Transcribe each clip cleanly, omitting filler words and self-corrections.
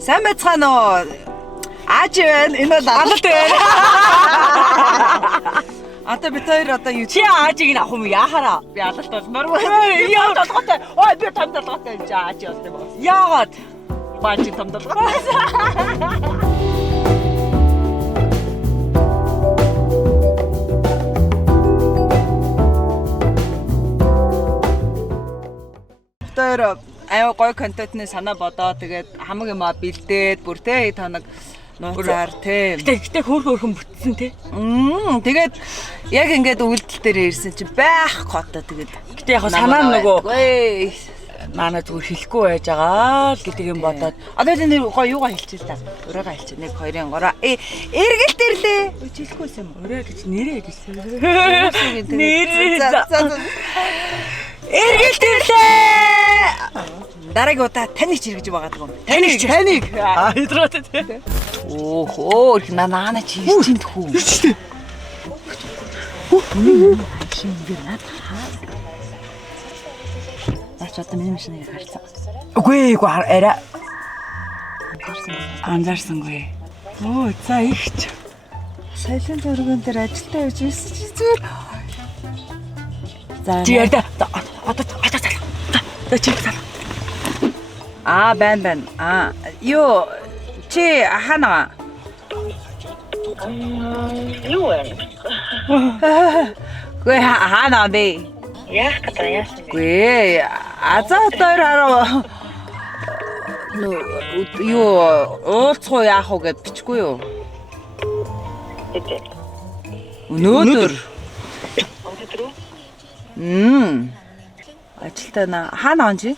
Сайн байцгаана уу? Ааж байна. Энэ бол алалт байна. Одоо бид хоёр одоо юу чи аажийг нь авах юм яахаараа? Би алалт болмоор байна. Яа толготой. Ой би том толготой юм чи ааж явах юм байна. Яагаад? Баачи том толготой. Тэр аюу гой контентны санаа бодоо тэгээд хамаг юмаа бэлдээд бүр те танаг нууцаар те. Гэтэ хөөрхөн бүтсэн те. Тэгээд яг ингээд үйлдэл дээр ирсэн чинь байх хотоо тэгээд. Гэтэ яг санаа нөгөө манай зүгээр хэлэхгүй байж байгаа л гэдэг юм бодоод. Одоо энэ гоё юугаа хэлчихээ та. Өрөөгөө хэлчихэ. 1 2 3 эргэлт ирлээ. Хэлэхгүйсэн юм. Өрөө гэж нэрээ хэлсэн. Эргэлт ирлээ. Дараагийн удаа таныг ч хэрэгж байгаа юм. Таныг. Хидраатай те. Оохоо их наана чи чинь тхүү. Шинээр надаа. Наач одоо миний машиныг харсан. Үгүй арай анзаарсангүй. Оо за ихч. Соёлын зөргөн дээр ажилдаа явж ирсэн чи зүгээр. За чи ярьда. Одоо чи цаа. байна. Юу чи ханаа? Юу вэ? Гүй ханаа бэ? Яах гэдэг яасан бэ? Гүй азаа дээр хараа. Юу уулзах яах уу гэж бичгүй юу? Эдээ. Өнөөдөр. Өнөөдөр үү? Ажилтаа хаана онжи?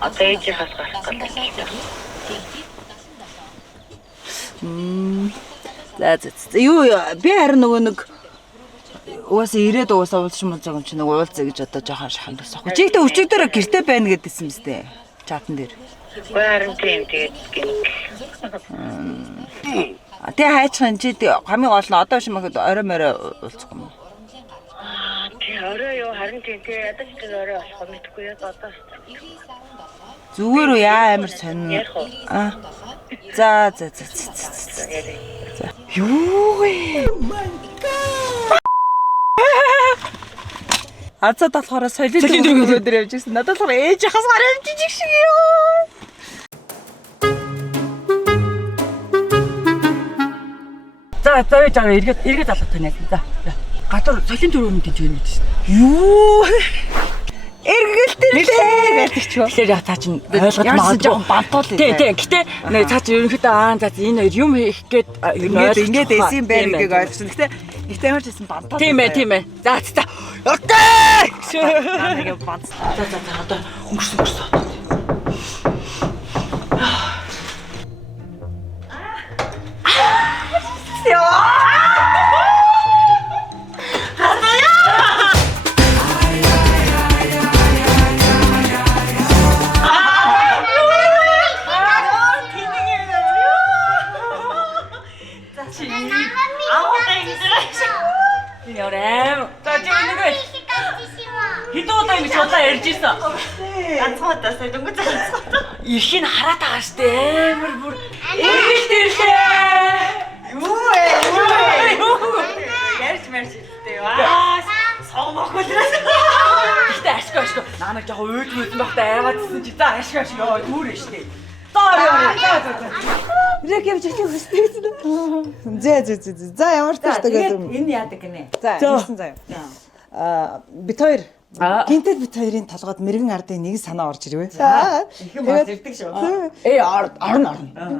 Одоо ээж хас гарах гэдэг. За юу би харин нөгөө нэг угаасаа ирээд угаасаа уулзч муулзаг юм чи нэг уулзъя гэж одоо жоохон шаханд босоохгүй. Чи ихтэй өчигдөр гэртээ байна гэдээсэн юм сте. Чатан дээр. Үгүй харин тийм тэгээд гинг. Тэгээ хайчхан чи хамгийн гол нь одоо шимэхэд орой морой уулзах юм уу? Тий орой юу харин тийм тий ядаж тэр орой болох мэдгүй яа одоо. Зүгээр үү яа амар сонин. За. Юу вэ? Азад болохоор соёлын төвөөр дээр явж ирсэн. Надад болохоор ээж хас гараа жижиг шиг ёо. За эргээд алах тань. За. Гадуур соёлын төрөмөнд гэж юм дээ шүү. Юу? Эргэлт ирлээ гэдэг ч юу. Тэгэхээр цаа чинь ойлгож магадгүй бантуул. Тий. Гэтэ цаа чинь ерөнхийдөө за энэ юм хийх гээд ингээд эсийн байр гэдгийг ойлгосон. Гэтэ ямар ч гэсэн бантуул. Тийм ээ. За. Окей. Намайг бант. За одоо өнгөрсөн. Хитуудаа ингэж удаа ярьж ирсэн. Ганцхан сая дөнгөж ганцхан. Ихийг хараад байгаа штэ амар бүр эргэлт ирлээ. Юу вэ? Ярьж мэрчтэй юу? Согмохгүй дээрээс. Гэтэ ашгүй. Наанаг жоохон уйд байхдаа айгаадсэн чи за ашгүй ёо дүүрэн штэ. За. Рек явж ирэх хүсдэг гэсэн. За ямар ч тааштай гэдэг юм. Энэ яадаг гинэ. За ийсэн заяа. Бид хоёр гинтэд бид хоёрын толгойд мэрэгэн ардын нэг санаа орж ирвэ. Ихэн бод ирдэг шүү. Орно.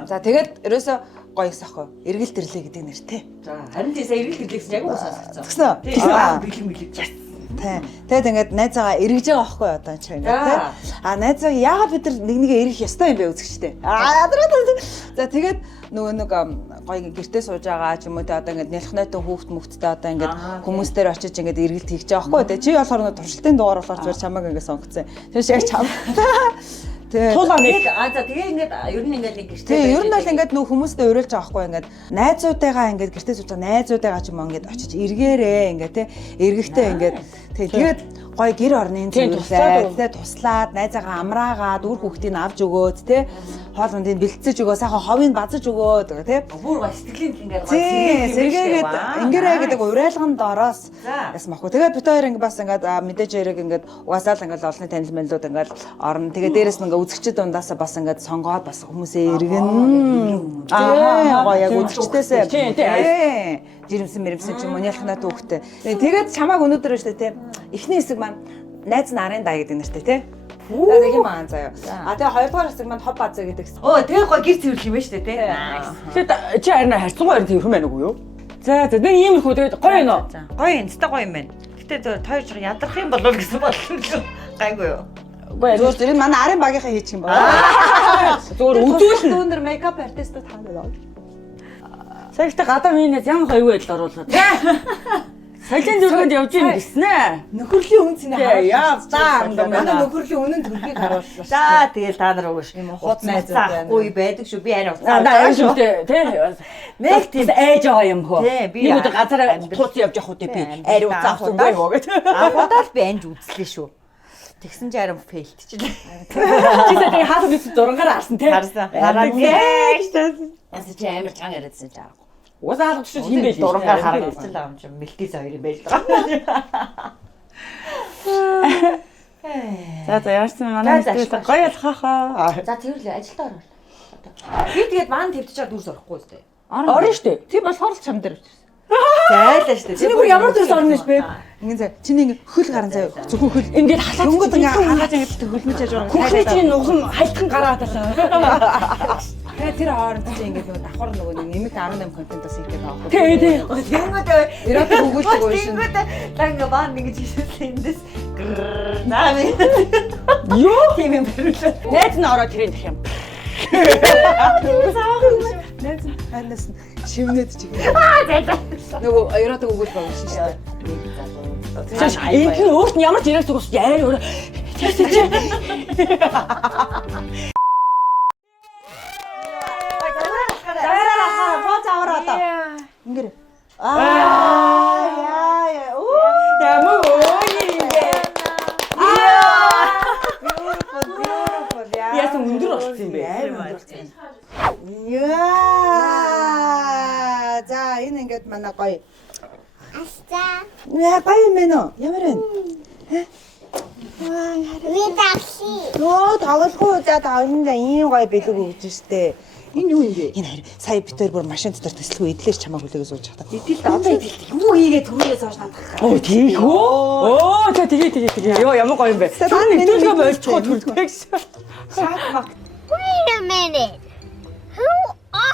За тэгээд ерөөсө гоё гэсэн аахгүй. Эргэлт ирлээ гэдэг нэртэй. За харин тийсээ эргэлт ирлэгс яг уусаа сонсгоцсон. Тэгсэн. Бэлэг. Тэгээд ингээд найзаагаа эргэж байгаа байхгүй одоо ч юм тий. Найзаа яагаад бид нар нэг эргэх ёстой юм бэ үзэгчтэй. За тэгээд нөгөө нэг гоё гэртээ сууж байгаа ч юм уу тий одоо ингээд нялх найтан хүүхд мөхтдээ одоо ингээд хүмүүстээр очиж ингээд эргэлт хийж байгаа байхгүй тий. Чи болохоор нөгөө туршилтын дугаар болохоор зүгээр чамайг ингээд сонгоцсон. Тэр шиг чам. Тулаа нэг за тэгээ ингээд ер нь ингээд нэг гэртээ. Тэгээ ер нь бол ингээд нөх хүмүүстэй уриалж байгаа байхгүй ингээд найзуудаагаа ингээд гэртээ сууж байгаа найзуудаагаа ч юм ингээд очиж эргээрээ ингээд тий эргэхдээ ингээд Тэгээд гоё гэр орны зүйлээ туслаад найзаагаа амраагаад үр хүүхдийг авч өгөөд те хоол ундыг бэлтцэж өгөө сайхан ховыг базаж өгөөд те Бүр гоё сэтгэлийн ингээд гоё сэргээгээд ингэрээ гэдэг урайлганд ороос яс махгүй. Тэгээд бит хоёр ингээд бас ингээд мэдээж яриг ингээд угаасаа л ингээд олонний танил мэлүүд ингээд орно. Тэгээд дээрэс нь ингээд үзэгчд ундаасаа бас ингээд сонгоод бас хүмүүсээ эргэн гоё яг үзэгчдээсээ жирэмсэн мэрэмсэн ч юм уу нялхнаа түүхтэй. Тэгээд чамааг өнөөдөр шүү дээ те эхний хэсэг маань найз нарын даа гэдэг нэртэй те. Тэгээд юм аа заяа. Тэгээ хоёрдугаар хэсэг маань хоб базаа гэдэг. тэгээ гоё гэр цэвэрлэх юм байна шүү дээ тий. Тэгээд чи харин харьцангуй харин тийм юм байна уу юу? За нэг иймэрхүү тэгээд гоё юм уу? Гоё юм, зөв гоё юм байна. Гэтэ тойрч ядрах юм болов гэсэн бодлоо. Гайгүй юу? Зүгээр тэр манай арын багийнхаа хийчих юм байна. Зүгээр өдөрл өндөр мейкап артистууд таанаа. Саяхтай гадаа минийс ямар гоё байдал оруулаад. Саяхан зүрхэнд явж ийн гэснэ. Нөхөрлийн үнц нь яа манай нөхөрлийн үнэн төрхийг харуулсан. За тэгэл та нар угш. юм хот найзууд байдаг шүү. Би арай Аа шүү дээ тий. Нэг тийм ээж байгаа юм хөө. Тий, би нэг өдөр газараа тууц явж явах үедээ би ари уцаах юм байна уу гэж. Анхудаа л би анж үзлээ шүү. Тэгсэн чи арай фейлтчихлээ. Чи сая хаалт бис зургаар харсан тий. Хараа гэж. Яс чи амар чанга яриадсан чи аа. Уусаад ч хин байл Дургаар хараад ирсэн юм чи мэлтис хоёр юм байж байгаа. За яарсан манай сэтгэл гоё л хахаа. За тэрвэрлээ ажилдаа орвол. Би тэгээд маань твдэж чад дүрс орохгүй үстэй. Орно штэ. Тийм болохоор л чам дээр авчихсан. Зайлаа шүү дээ. Чиний бүр ямар дүрс орно ш бэ? Ингээд заа. Чиний ингээд хөл гарan заа. Зөвхөн хөл. Ингээд халаад хөнгөд ингээд хаагаад ингээд хөлмөж яж байгаа. Хүүхний чинь нухан хайлтхан гараад тасаа. Тэгээ тэр хооронд чи ингээд нөгөө давхар нөгөө нэмэг 18 контентоос хийгээд авах. Тий. Тэнгүүд Ирээд өгүүлдэг үү шин. ланга баан нэг жишээ эндээс наами. Юу? Тийм юм бэрүүлээ. Найз нь ороод тэрэн дэх юм. Найз хайнаас шивнээд чиг. Нөгөө ирээд өгүүлдэг байгаа шин шүү дээ. Энэ нь өөрт нь ямар ч яриаг зүгс яар өөр. Ингээд. Яа. Ямар өөний юм бэ? Beautiful. Яасан өндөр болсон юм бэ? Яа. За энэ ингээд манай гоё. Астаа. Гоё юм байна уу? Ямар вэ? Би такси. Нөө тоглохгүй за таавнда ийм гоё бэлэг өгч штэ. Энэ юу юм бэ? Энэ харин сая битэр бүр машин дотор төслөө идлээш чамаа хүлээгээс сууж чадаа. Идэл одоо идэл. Юу хийгээд түрүүлээс хойш надах. Оо тийм үү? Оо тэгээ. Йоо ямар гоё юм бэ? Та нэвтрүүлгээ болчихоо төлдөг гэсэн. Wait a minute. Who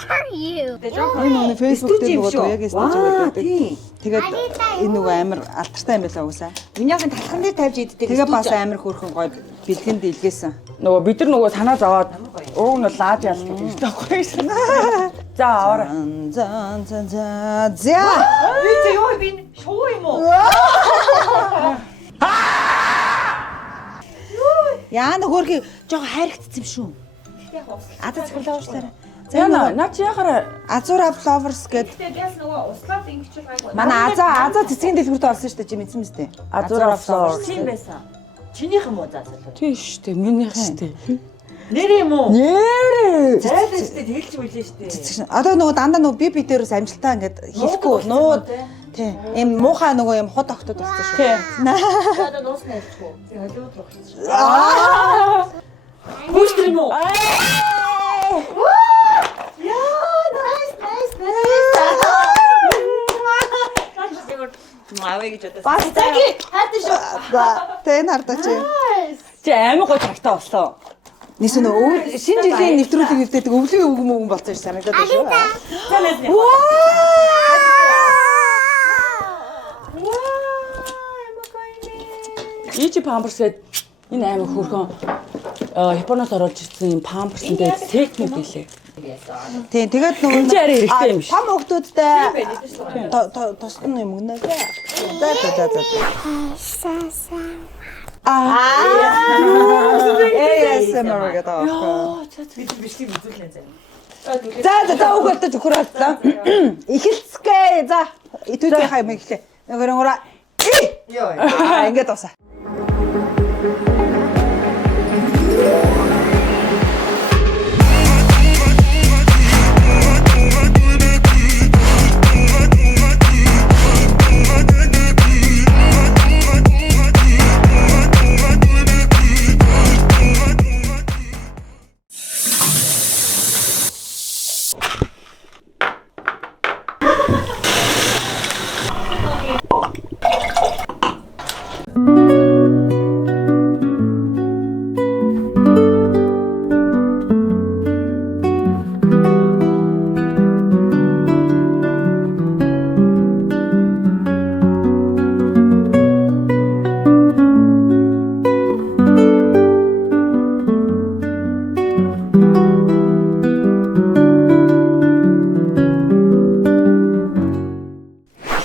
are you? Энэ Facebook дээр нөгөө яг стаж байгаа байдаг. Тэгээд Алитай энэ нөгөө амар алтартай юм байлаа уусаа. Минийхын талхан дээр тавьж иддэг. Тэгээ бас амар хөөрхөн гоё бэлгэнд илгээсэн. Нөгөө бид нар нөгөө санаа зовоод ууг нь лааж ял гэдэг байхгүй юм. За аваа. За. Би ч юу би шуу юм уу? Яа нөхөрхий жоо хайрагдсан юм шүү. Ада цэглээ уушлаарай. Яна наа чи яхаараа Azura Flowers гэдэг. Тэгээд яс нөгөө услаад ингэж байгаагүй. Манай Аза цэцгийн дэлгүүрт орсон шүү дээ чи мэдсэн мэт дээ. Azura Flowers. Тийм байсан. Чинийх юм уу заасаа? Тийм шүү дээ. Минийх шүү дээ. Нэр юм уу? Нэрээ. Зайлаа шүү дээ. Тэгэлж үлээ шүү дээ. Одоо нөгөө дандаа нөгөө би дээрээс амжилтаа ингээд хийхгүй нууд тий. Ийм муухай нөгөө юм хот октод болсон шүү. Тий. Одоо нууснаа хэлчихв. Тэгээ Холливуд руу очсон. Хүүштэр юм уу? Маавэ гэж бодсон. Бас хайртай шүү. Тэ энэ хардаа чи. Чи амар гоё цагтаа болсон. Нийс нөө шинэ жилийн нэвтрүүлэг хийдэг өвлийн үг мөгөн болсон ш санагдаад байна шүү. Ичи памперс гэдэг энэ амар хөөрхөн Японоос оруулж ирсэн юм памперстэй сетнүүд билээ. Тийм тэгээд нөгөө Энд чи арай хэрэгтэй юм шүү. Том хүмүүстэй тусган юм гэнэ. За. ASMR гэдэг аа. Бичлэг үзүүлнэ заа. За угaalтай зөвхөр боллоо. Эхэлцгээ. За. Итүүдийн хай мэглээ. Нөгөөрөөрөө Йоо. Ингээд дуусаа.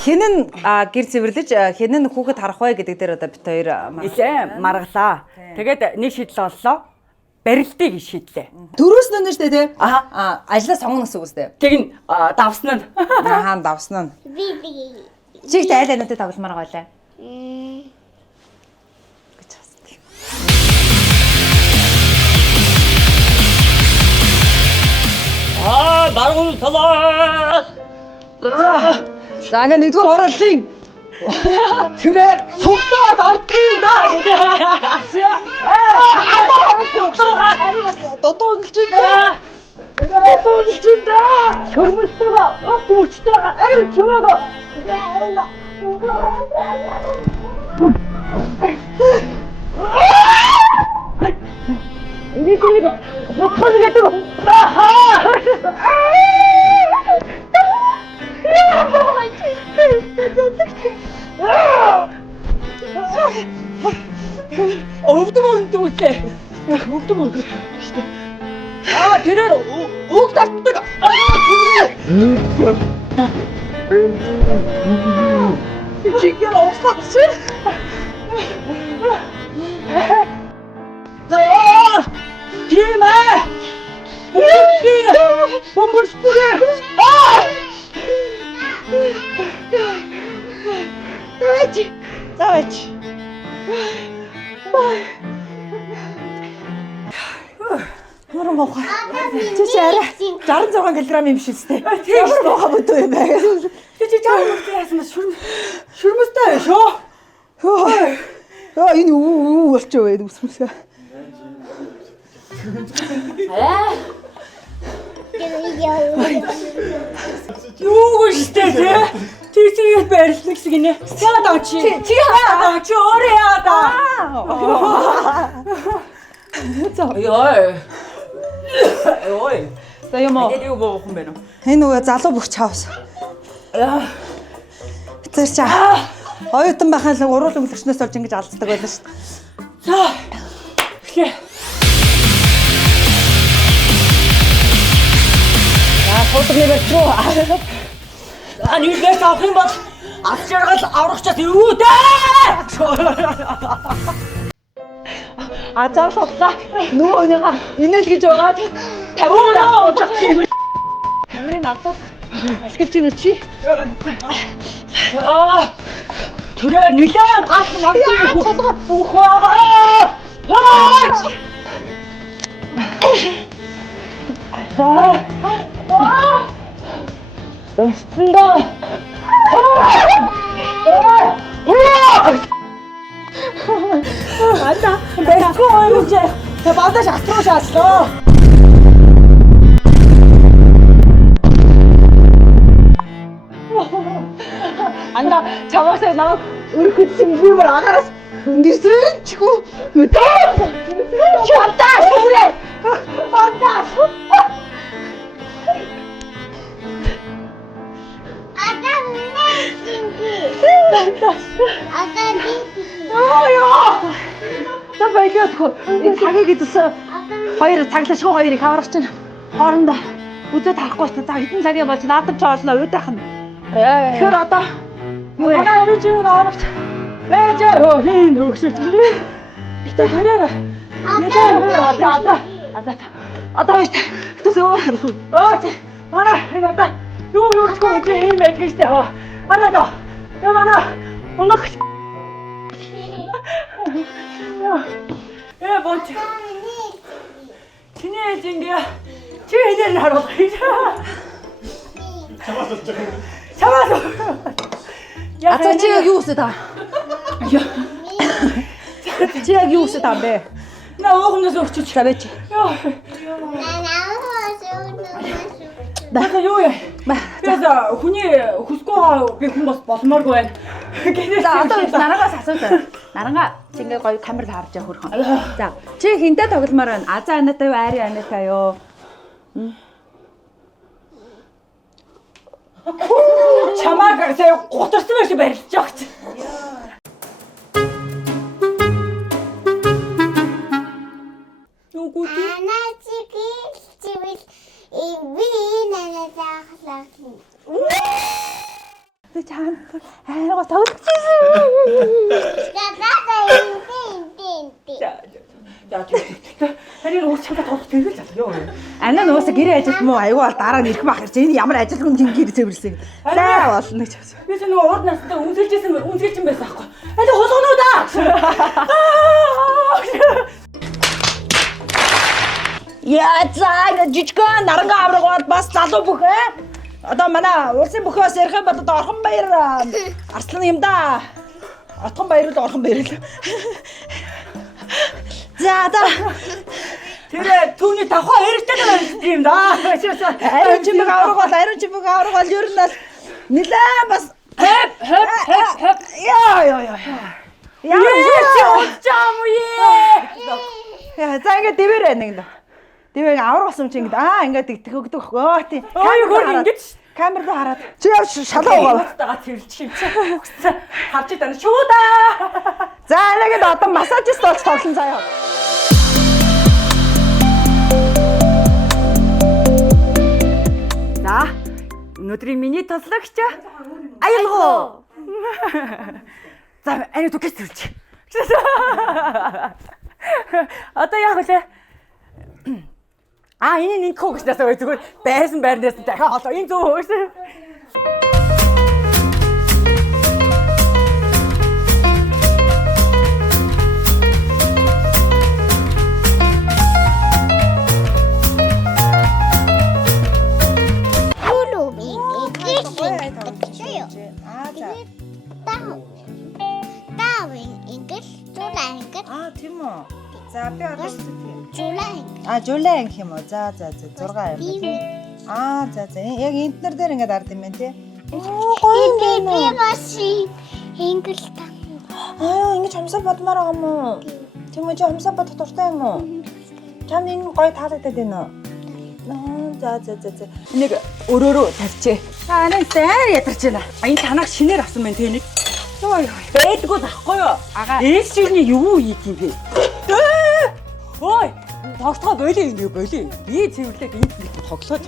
Хэн нь гэр цэвэрлэж хэн нь хүүхэд харах вэ гэдэг дээр одоо бит хоёр Нилээ маргалаа. Тэгээд нэг шийдэл оллоо. Барилдыг шийдлээ. дөрөөс нь шүү дээ тий. Аха. Ажлаа сонгоно гэсэн үг үстэй. Тэг нь давсан нь. Хаан давсан нь. Bibi. Чиг айлануудад тогломоор гоолаа. Гэж хасдаг. Баргуун талаа. За ингээ нэгдүгээр хорооллын. Тэр сумтаад ардында. Додолжинда. Додолжинда. Хөрмөлтөө автобустай арай чимээдо. Инийг нөхөд гэдэг. Өвдөмөнд үсээ. Өвдөмөнд. тэрээр үг татдаг. Чигээр офсагч. Тима! Бомборспугэ! Давайте. Нуруу мохоо. Чи арай 66 кг юм шиг үстэй. Ямар мохоо бүдүү юм бэ? Чи чамд яасан шүрмөстэй шүү. Йоо энэ үү болчихоо байд үсмэсээ. Юу гэжтэй те? Тийчгээд байрлах гэсэн гинэ. Яа даа чи? Чи яа даа? Чи өөрөө яа даа? Йоо. Ой. За юм уу? Эдийг боохон байна уу? Энэ нөгөө залуу бүх чавс. Тэр чаа. Оюутан байхад л уруул өнгөлөгчнөөс олж ингэж алддаг байлаа шүү дээ. За. Эхлэе. Фотогны бэлтрүү. Нийлээс авах юм бол авч яргал аврагчаас юу дээ? Азар соглаа. Нөгөө нэг инээл гэж байгаа. 50 удаа ууччих. Камерын аваад ашиглаж байна чи. Түрээ нилээн гал навчиг болгоод бүх байгаа. Анда бэско ойрч тэ бадаж атруу шааслаа. Анда чамаасаа наа өрхөдсөн бүүмөр агаараас өндөрсөн чихүү өдөө. Чамтаа сүрээ. Анда. За баялаа. Энэ цагийг идсэн хоёр цаглаа шуу хоёрыг хаварч байна. Хоорондоо үдээ тарахгүй шүү. За хэдэн цагийн болж наадам ч оолно уудах нь. Тэгэхээр одоо юу вэ? Орж юу авах. Байж хин хөгсөж байна. Ихтэй хараа. Одоо хэвчээ. Манай энэ юу ч юм ийм байх гэжтэй. Манай. Яа манай. Онгох Бонч. Чиний ээж ингээ чи хэнээр харуулах гэж. Чамаас. Ацаа чи яг юу үсэ та? Чи яг юу үсэ та бэ? На оохноос өгчөж Тавич. Бага юу яа? Яа хүний хүсгүй би хүн болмооргүй байна. За одоо нарангаас асуусан. Наранга чи ингээ гоё камерд харж явах хөрхөн. За чи хинтээ тогломоор байна? Азаа анаатай юу, айри анаатай юу? Чамаа сая гутарсан байх шиг барилж байгаа ч. Нүгүү Тэ чам айгаа тоглочихсон. Харин уус чамаа тоглох тэгэл жаа ёо. Анаа нуусаа гэрээ ажилт муу аюул дараа нь ирэх бах гэж энэ ямар ажил хүн гэр цэвэрлсэн. За болно гэж бодсон. Би нөгөө урд настай үнсэлжсэн байсан аахгүй. Аль хулгоноо да. Яа цаа жижигхэн наранга аврагууд бас залуу бүх одоо манай улсын бөхөөс ярих юм бол одоо Орхон баяр арслан юм да. Орхон баяр. За одоо Тэр түүний давхаа эргэжтэй байна юм да. ариун чимэг аврагууд ер нь бас нилээ бас Хэп. яа. Чи уучаам уу? За ингээд дэвэр нэг л. Дэвэр аврагсан юм чи ингээд ингээд төгдөг. Өө тий. Камер руу хараад. Чи явж шалаа угаа. Тага тэрч юм чи. Харж тань шүү да. За ингээд одоо массажист болж тоглон заяа. За өнөөдрийн миний тослогч аялгоо. За ани түгэж төрч. Одоо яах вэ? Энэ нэг хөөс насаа зүгээр байсан байрнаас дахиад одоо энэ зөв хөөс. Тийм үү. За би одоо Жулаа. жуулаа гэх юм уу? За 6 юм. За яг интернет дээр ингээд ард юм байна тий. Би бас ингл та. Ингэж хомсоо бодмоор байгаа юм уу? Тийм үү, чи хомсоо бодох дуртай юм уу? Чамд энэ гоё таалагдаад байна уу? За. Нэг өрөөрөө тавьчээ. Анаа сайн ядарч байна. Энэ танах шинээр авсан байна тий нэг. Байдгүй байхгүй юу? Ээс ширний юу ийх юм бэ? Ой, тогтгоо болий ингэ болий. Би цэвэрлээд энд тоглоод.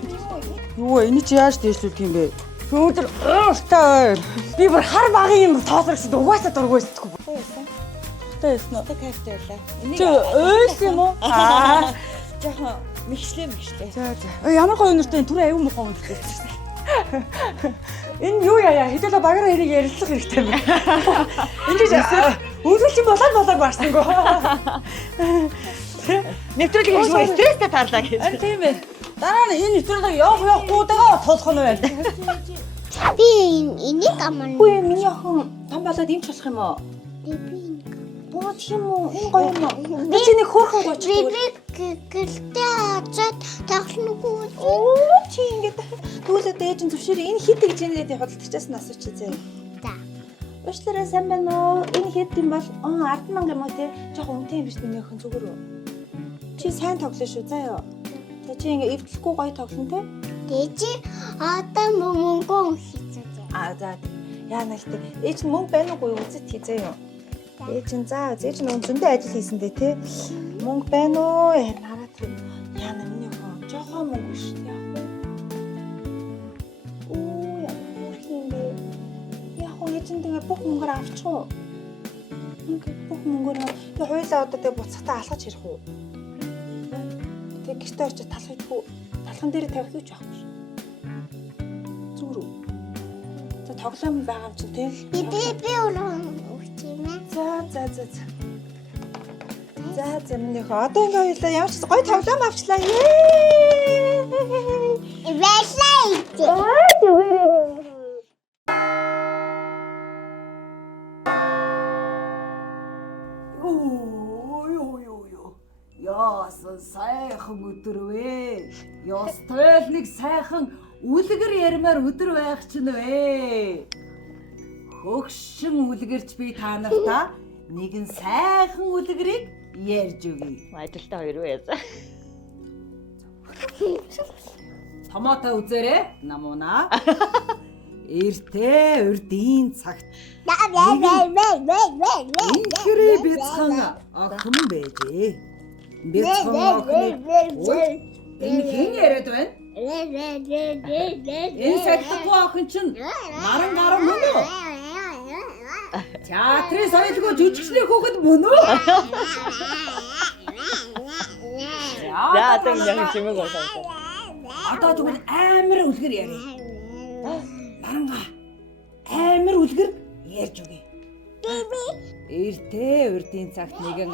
Юу вэ? Энэ чи яаж дээшлүүлэх юм бэ? Өнөөдөр уустай. Би бүр хар багын юм тоосрогч угаасаа дургүйсдэггүй. Хтой яснаа. Одоо кайфтай байлаа. Чи ойс юм уу? Жохон мэгшлээ. За. Ямар гоё өнөртэй түр аюу мохоо өнөртэй. Энэ юу яа хэдүүлээ багаар хэрэг ярилцлах хэрэгтэй юм. Ингэж үзүүлч юм болоод барсангүй. Нэвтрүүлэг юм шиг стресстэй таарлаа гэж. Харин тийм ээ. Дараа нь энэ нэвтрүүлэг явахгүйтэйгээ тулах нь байна. Би энийг аман. Үгүй миний охин том болоод имч болох юм уу? Би Тийм үү? Энэ гоё юм уу? Би чиний хөөрхөн гоч. гэртээ очоод тоглохгүй. Чи ингээд түүлээд ээж нь зөвшөөрөө энэ хит гэж нэгэд худалдагчаас нь асууч зэ. За. Уучлаарай сайн байна уу? Энэ хэд юм бол 10,000 юм уу те? Жохон үнэтэй юм биш миний охин зүгээр үү? Чи сайн тоглоно шүү заа ёо. Тэ чи ингээд эвдлэхгүй гоё тоглоно те? Дээжи одоо мөнгө хийцээ. За яана ихтэй. Ээж нь мөнгө байна уугүй үзэт хийзээ юу? Ээж нь зөндөө ажил хийсэндээ те. Мөнгө байна уу? Хараад тэр яана миний охин жохон мөнгө шүү яах вэ? Тэгээд бүх мөнгөөр авчих уу? Ингээд бүх мөнгөөр яг хоёлаа одоо тэг буцахтаа алхаж ирэх үү? Тэг гэртээ очиж талхайдгүй. Талхан дээр тавих юу ч байхгүй шүү. Зүгээр үү? За тоглоом байгаа юм чинь тий. Би өөрөө өгч юм аа. За. За минийхөө одоо ингээ хоёлаа ямар ч гоё тоглоом авчлаа. Яасан сайхан өдөр вэ? Ёстой л нэг сайхан үлгэр ярмаар өдөр байх ч нь вэ? Хөгшин үлгэрч би та нартай нэгэн сайхан үлгэрийг ярьж өгье. Ажилтаа хоёр байзаа. Томоотой үзээрэй намуна. Эртээ урдийн цагт инхрээ бяцхан охин байжээ. Бяцхан охин энэ хэн яриад байна? Энэ сагдахгүй охин чинь маран гарам мөн үү? Театрын соёлгүй жүжигчний хүүхэд мөн үү? За одоо яг чимэг болоо. Одоо тэгвэл амар үлгэр ярив. Маранга амар үлгэр ярьж өгье. Эртээ урдийн цагт нэгэн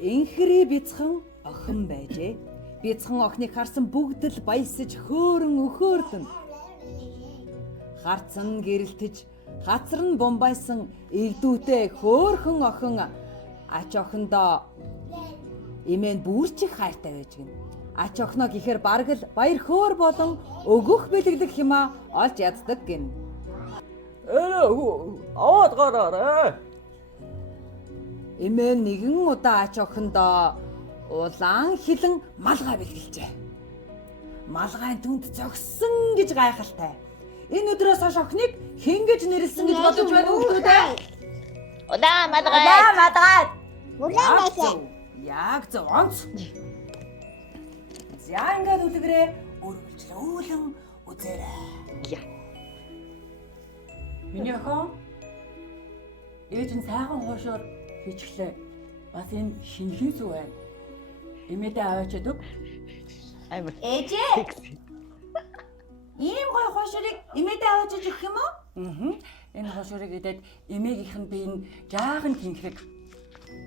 инхрээ бяцхан охин байжээ. Бяцхан охиныг харсан бүгд л баясаж хөөрөн өхөөрдөн. Харцан гэрэлтэж хацар нь бомбайсан эгдүүтэй хөөрхөн охин ач охиндоо эмээн бүрчих хайртай байж гин. Ач охиноо гэхээр бараг л баяр хөөр болон өгөх бэлэгдэх хэмээн олж яддаг гин. Аваад гараарай. Эмээн нэгэн удаа ач охиндоо улаан хилэн малгай бэлгэлжээ. Малгайн түнд зогсон гэж гайхалтай. Энэ өдрөөс хойш охиныг хэн гэж нэрлсэн гэж бодож байна уу хүүхдүүдээ? Удаа мадгаад. Яг зөв онц. За ингээд үлгэрээ өргөлжлөөлөн үзээрэй. Миний охин ээж нь сайхан хоошоор хийчихлээ. Бас энэ шинхэн зүг байна. Эмээдээ аваачаад өг. Амар. Ээжээ. Ийм гоё хоошорыг эмээдээ аваачаад өгөх юм уу? Энэ хоошорыг идээд эмээгийнх нь би энэ жаахан тэнхрэг.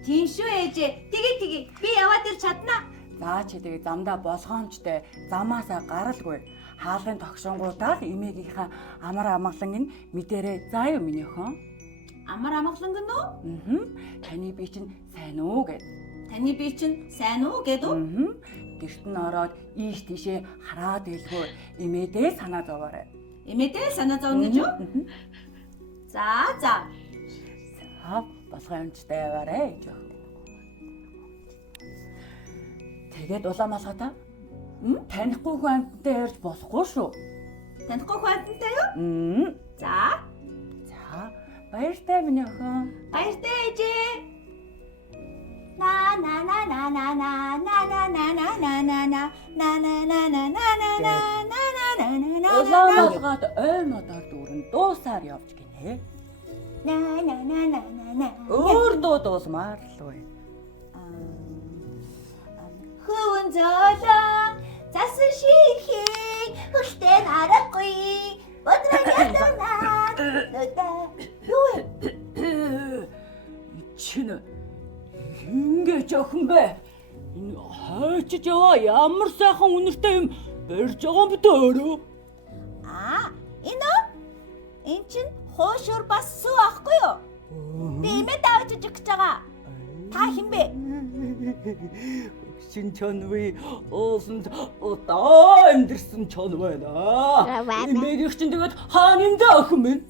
Тийм шүү ээжээ. Тгий. Би яваад ир чаднаа. За чи тэгээ замдаа болгоомжтой замаасаа гаралгүй. Хаалгын тогшонгуудаа эмээгийнхаа амар амгалан нь мэдэрээ. За юу миний охин? Амар амгалан гэнэ үү? Таны би чинь сайн уу гэд. Таны би чинь сайн уу гэд үү? Гэрт нь ороод ийш тийшээ хараад байлгүй эмээдээ санаа зовоорой. Эмээдээ санаа зовно гэж юу? За. За болгоомжтой яваарэ гэж. Тэгээд улаан малгайтай. Танихгүй хүнтэй ярьж болохгүй шүү. Танихгүй хүнтэй юу? За. Баяртай миний охин. Баяртай ээжээ. На улаан малгайд ой модоор дүүрэн дуусаар явж гинэ. Өөр дуу дуусмаар л бай. Хөвөн золон засан ширхий хөлтэй харахгүй бодрогоонаа юу чинь ингэж охин бэ? Хайчиж яваа ямар сайхан үнэртэй юм барьж байгаа юм бэ өөрөө? Энэ чинь хоошор бас сүү ахгүй юу? Би имэд авч гэж байгаа. Та хэн бэ? Шин чонвэ уусан удаа амьдэрсэн чон байна. Эмээгийнх чинь тэгээд хаан юм да охин минь.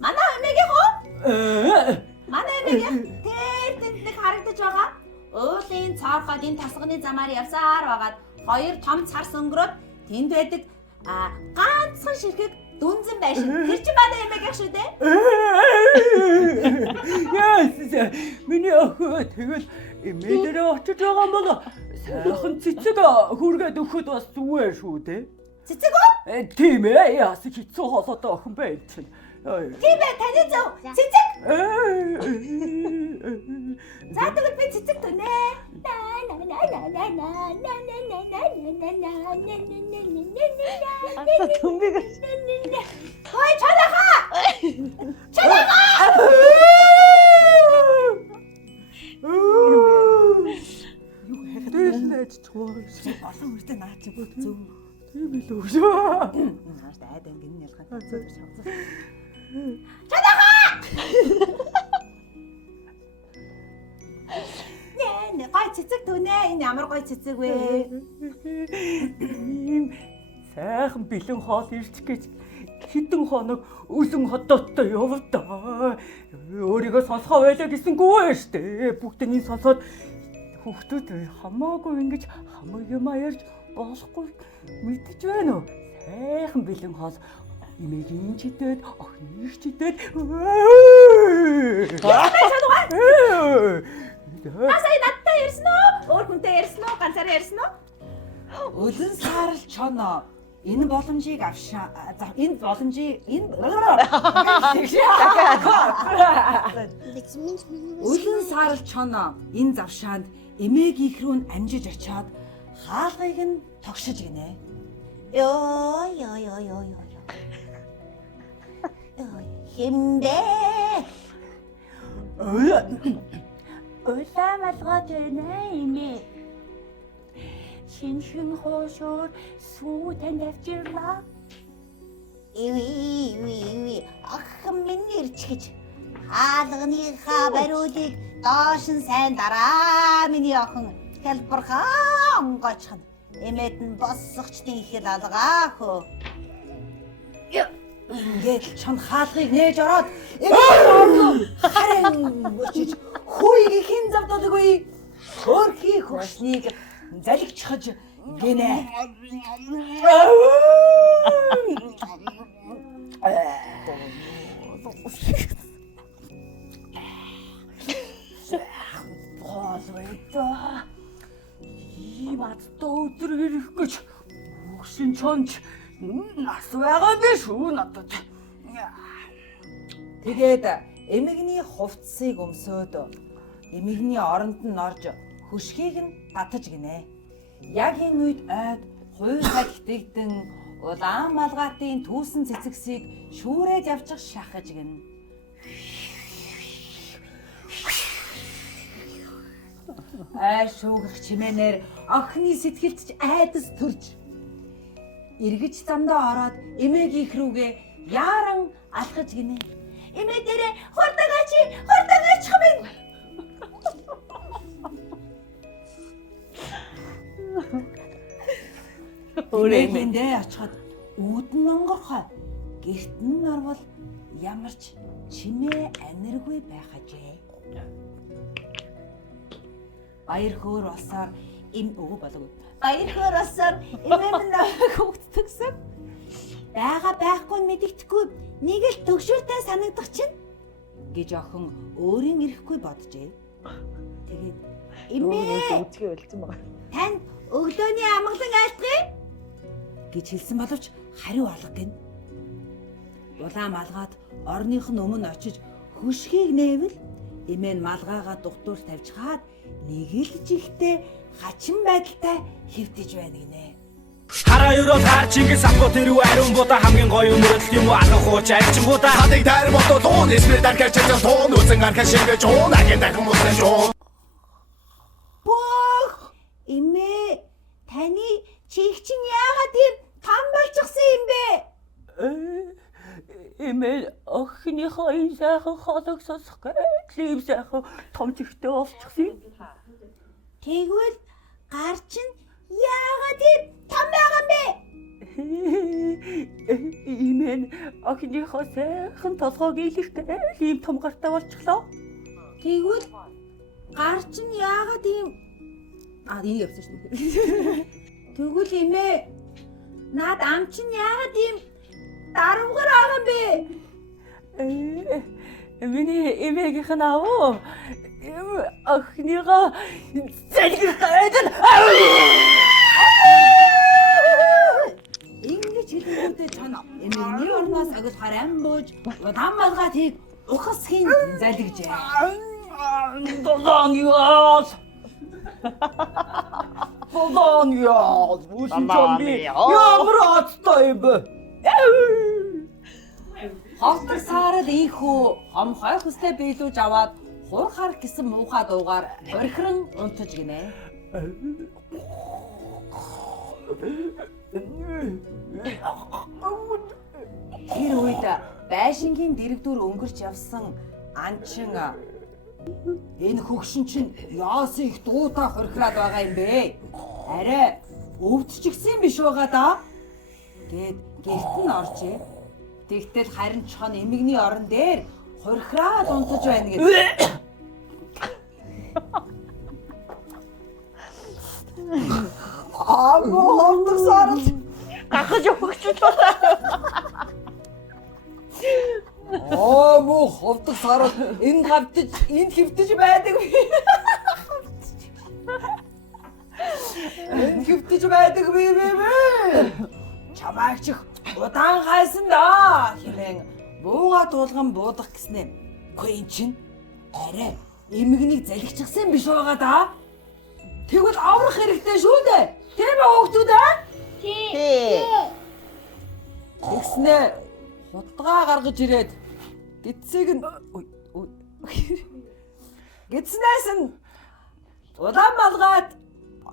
Манай эмээгийнх үү? Манай эмээгийнх тэнд нэг харагдаж байгаа. Уулын цаорхоод энэ тасганы замаар явсаар байгаад хоёр том царс өнгөрөөд тэнд байдаг ганцхан ширхэг дүнзэн байшин. Тэр чинь манай эмээгийнх шүү дээ. Яа, миний охин тэгэл эмээгээрээ очиж байгаа юм бол сайхан цэцэг хүргээд өгөхөд бас зүгээр шүү дээ. Цэцэг үү? Тийм ээ, яас хэцүү холоотой охин байна чинь. Тийм ээ, таны зөв. Цэцэг. За тэгвэл би цэцэг дүнэ. Ата түмбэг. Ой, чанахаа. Чанахаа. найдчихваа. Олон үрдэ наа чи бүх зөв. Тийм билүү шүү. Наас айдан гин ялгаа. Нэ гой цэцэг түнэ. Энэ ямар гой цэцэг вэ? Ийм сайхан бэлэн хоол ирчих гэж хэдэн хоног үлэн хотоодтой явдаа. Өөрийгөө сонсгоо байлаа гэсэнгүү штэ. Бүгднийг сонсоод хүүхдүүд хамаагүй ингэж хамаг юм ярьж болохгүй мэдэж байна уу? Сайхан бэлэн хоол имэгийн читэд охины читэд. Сая надтай ярьсан уу? Өөр хүнтэй ярьсан уу? Ганцаараа ярьсан уу? Өлөн саарл чоноо. Энэ боломжийг авшаа. Энэ боломжийг Өлөн саарл чоноо. Энэ завшаанд эмээгийнх рүү нь амжиж очиод хаалгыг нь тогшиж гинэ. Ёо. Химбэ. Улаан малгайд байна имэ. Шинхэн хоошоор сүү танд авчирлаа. Иви. Ах минь ирчгэж. Хаалганыхаа бариулыг доош нь сайн дараа миний охин хэлбэрхаа онгоочхон. Эмээд нь боссогчдын ихэл алгаах уу. Ингээд чон хаалгыг нээж ороод эмээг харин өчиж хүйг хин завдалгүй. Хөрхий хөрснийг залгичхаж гинэ. Болвэта. Ийм адтай өдөр ирэх гэж өгсөн чонч нас байгаа биш үү надад. Тэгээд эмэгний хувцсыг өмсөөд эмэгний оронд нь орж хөшгийг нь татаж гинэ. Яг энэ үед ойд хуйлаа гитэгдэн улаан малгайтын түүсэн цэцэгсийг шүүрээд явчих шахаж гин. Шүүгэх чимээнээр охины сэтгэлд ч айдас төрж эргэж замдаа ороод эмээгийнх рүүгээ яаран алхаж гинэ. Эмээ дээрээ хурдагаач хэмээн. Эмээгэндээ очиход үүдэн онгорхой. Гэрт нь орвол ямар ч чимээ аниргүй байх ажээ. Баяр хөөр болсоор Баяр хөөр болсоор эмээ минь хөвгдтгсэн. Байхгүй мэдэгдэхгүй нэг л төгшөртэй санагдах чинь гэж охин өөрийн ирэхгүй боджээ. Тэгээд эмээ Үзгээ үлдсэн байгаа. танд өглөөний амгалан айлтгая гэж хэлсэн боловч хариу алга гин. Улаан малгайд орных нь өмнө очиж хөшгийг нээвэл эмээ нь малгайгаа дугтуур тавьж хаад нэг л жигтэй хачин байдалтай хэвтэж байна гинэ. Хараа ерөө гарч ингэж авах тэрүү ариун буудаа хамгийн гоё мөрөдөл юм уу алах хууч арчин буудаа хадыг тайр ботоо туун эсмэр даркаж чаж туун үзэн гарах шингэж уун агийн дахин мөсөн жоо. Бог эмээ таны чих чинь яагаад тийм том болчихсон юм бэ? Эмээ охиныхоо энэ сайхан хоолойг сонсох гэж ийм сайхан том чихтэй болчихсон. Тэгвэл гар чинь яагаад тийм том байгаа юм бэ? Эмээ охиныхоо сайхан толгойг илэрхтэй ийм том гартай болчихлоо. Тэгвэл гар чинь яагаад тийм энийг явсан шүү дээ. Тэгвэл эмээ наад ам чинь яагаад тийм дарамгар байгаа юм бэ? Миний эмээгийнх нь аав охиныгоо залгирхээд Ингэж хэлэнгүүтээ чана эмээний орноос агуулгаар ам бууж удаан малгайг ухасхийн залгижээ. Болониас үсэн чамби ямар аттай юм бэ? Ховтор саарал ийхүү хом хой хөстэй биелүүлж аваад хурхаар гэсэн муухай дуугаар орхирон унтаж гинэ. Тэр үед байшингийн дэрэгдүр өнгөрч явсан анчин энэ хөгшин чинь яас их дуутай хорхираад байгаа юм бэ? Арай өвдчихсэн биш байгаа да. Гэт гэрт нь оржээ. Тэгтэл харин чон эмэгний орон дээр хорхираад унтаж байна гэдэг. Муу ховдог сарал. Гахаж өгчлээ. Муу ховдог сарал энэ гавтаж энд хөвтөж байдаг. Энд хөвтөж байдаг би. Чамаач удаан хайсан да хэмээн бууга дуулган буудах гэснэ. Гэхдээ эн чинь арай эмэгнийг залгичихсан биш байгаа да. Тэгвэл аврах хэрэгтэй шүү дээ. Тийм ээ хүүхдүүд аа? Тий. Тэгснэ хутгаа гаргаж ирээд гидсийг нь гидснээс нь удаан малгаад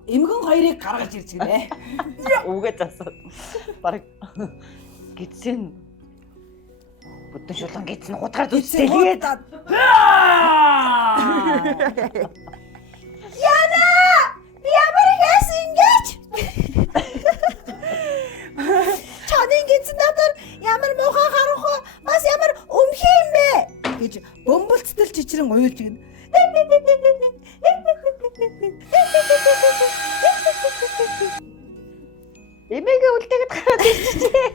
эмгэн хоёрыг гаргаж ирж гинэ. Үгээ засаад. Бараг гидсэн бүдэн шулан гидсэн гутгаар зүстэй тэгээд. Яна! Би ямар яас ингэж? Чанын гизэн надад ямар муухай харах вэ? Бас ямар өмхий юм бэ? гэж бөмбөлцөл чичрэн уйлж гин. Эмээгээ үлдээгээд гараад ирчихээ.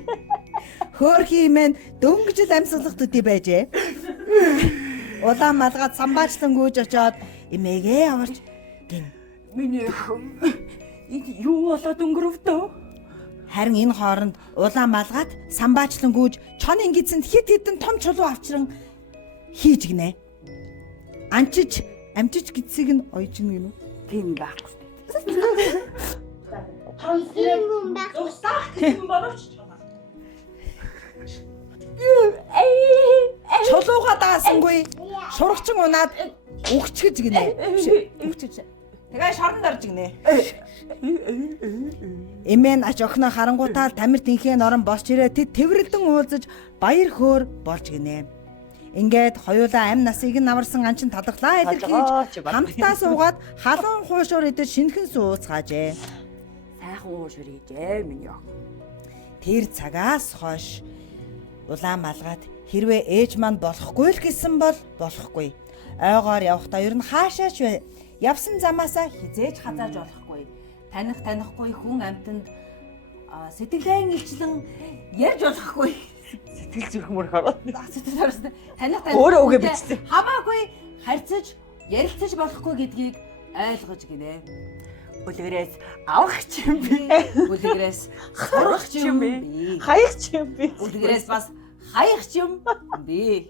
Хөөрхий имэн дөнгөжл амьсгалах төдий байжээ. Улаан малгаад самбаачлан гүйж очоод эмээгээ аварч гин. Миний энд юу болоод өнгөрөвдөө? Харин энэ хооронд улаан малгаад самбаачлан гүйж чонын гизэнд хит хитэн том чулуу авчран хийж гинэ. Амжиж гидсийг нь ойж гинэ. Тийм байхгүй. Чулууга даасангүй шургачин унаад өгчгэж гинэ. Өгчгэж. Тэгээ шоронд орж гинэ. Эмэн ач охиноо харангуутаал тамир тэнхээ норон босч ирээ тэд тэрвэрлэн уулзаж баяр хөөр болж гинэ. Ингээд хоёулаа амь насыг нь аварсан анчин талхлаа илэрхийлж хамтдаа суугаад халуун хуушуур идэж шинхэн сууцгаажээ. Сайхан уушур хийжээ миний охин. Тэр цагаас хойш улаан малгаад хэрвээ ээж маань болохгүй л гэсэн бол болохгүй. Ойгоор явахдаа ер нь хаашаач явсан замаасаа хизээж хазааж болохгүй. Танихгүй хүн амтанд сэтгэлэн илчлэн ярьж болохгүй. Сэтгэл зүрх мөр хараад. Сэтгэл харсан. Таних Өөрөө үгээ бичсэн. Хамаагүй харьцаж ярилцаж болохгүй гэдгийг ойлгож гинэ. Үлгэрээс авах юм би. Үлгэрээс сурах юм би. Хаях юм би. Үлгэрээс бас хаях юм би.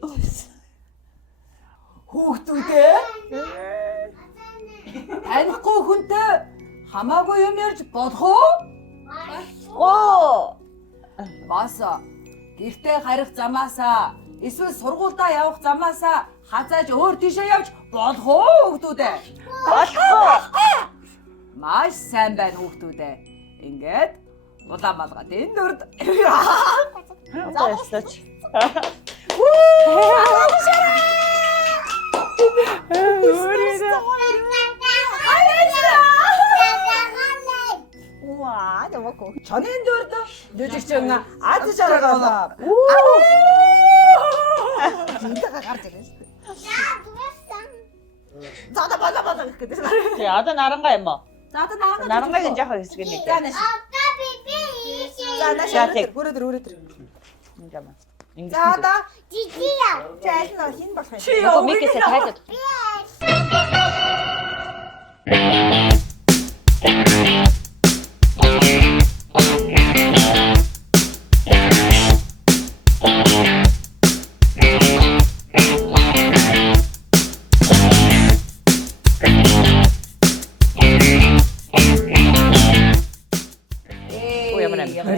Хүүхдүүдээ танихгүй хүнтэй хамаагүй юм ярьж болох уу? Оо. Бас гэртээ харих замаасаа эсвэл сургуультай явах замаасаа хазааж өөр тийшээ явж болох уу хүүхдүүдээ? Болох. Маш сайн байна хүүхдүүдээ. Ингээд улаан малгаад энэ дөрд. Заастаач. Ваа, ямако. Чонын дөрд дэжигчэн аз жаргалаа. Зинтэйгээ гарч ирсэн. Зада бала гэдэг. Тий, одоо нарангаа юм уу? За одоо Нарангагийн жоохон хэсэг нэг. За наашаа өрөөдөр. Ингээм. За одоо жижиг яа. Жаал нь хин болох юм. Чи Нөгөө миксээ тайлбар.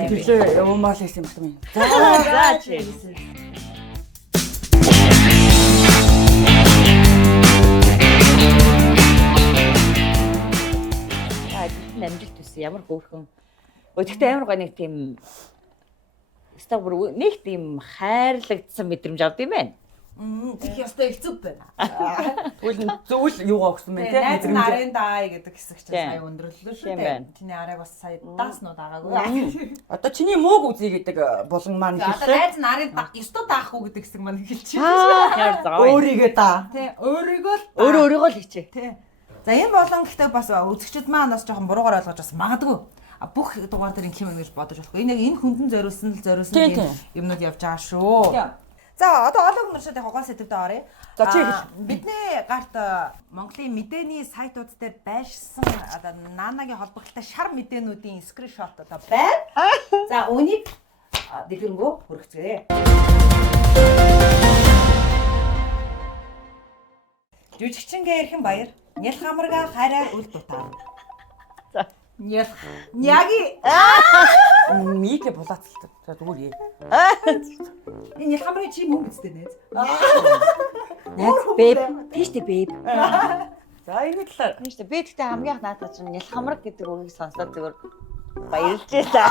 Тэглээ явмаар л хийсэн юм байна. За чи. ажил амжилт төсөө ямар хөөрхөн. Гэхдээ амар гоо нэг тийм стабр нэг тийм хайрлагдсан мэдрэмж авд юм байна. Тэг ястай их зүв байна. Тэгвэл зөвл юугаа өгсөн бэ те? Найз нарын даай гэдэг хэсэг чинь Тийм. сая өндөрлөлөө шүү Тийм дээ. байна. Чиний арайг бас сая дааснуу даагаагүй. Одоо чиний мууг үзье гэдэг болон маань Одоо хэлсэн. найз нарын ёстой даахгүй гэдэг хэсэг маань хэлж байна. Яар заа. Өөрийгөө даа. Тий, өөрийгөө л даа. Өөрийгөө л хийчээ. Тий. За энэ болон гэхдээ бас үзэгчд маань бас жоохон буруугаар ойлгож бас магадгүй. Бүх дугаар дээр ингэх юм гэж бодож болохгүй. Энэ яг энэ хүндэн зориулсан тийм юмнууд явж байгаа шүү. За одоо олон хүн уншаад хогоон сэдвээр оръё. За чи бидний гарт Монголын мэдээний сайтууд дээр байршсан одоо наанагийн холбогдолтой шар мэдээнүүдийн скриншот одоо байна. За үнийг дэлгэрэнгүй хүргэцгээе. Жүжигчингээ эрхэн баяр. Нял хамарга хараа үл дутаа. За. Няги Мигэ булаацалтай. За зүгээр. энэ нял хамрын чи мөн үстэй нэ. Найз бэб. Тийштэй бэб. За энэ талаар. Тийш би тэгтээ хамгийн их наадах чинь нял хамраг гэдэг үгийг сонсоод зүгээр баярлж байлаа.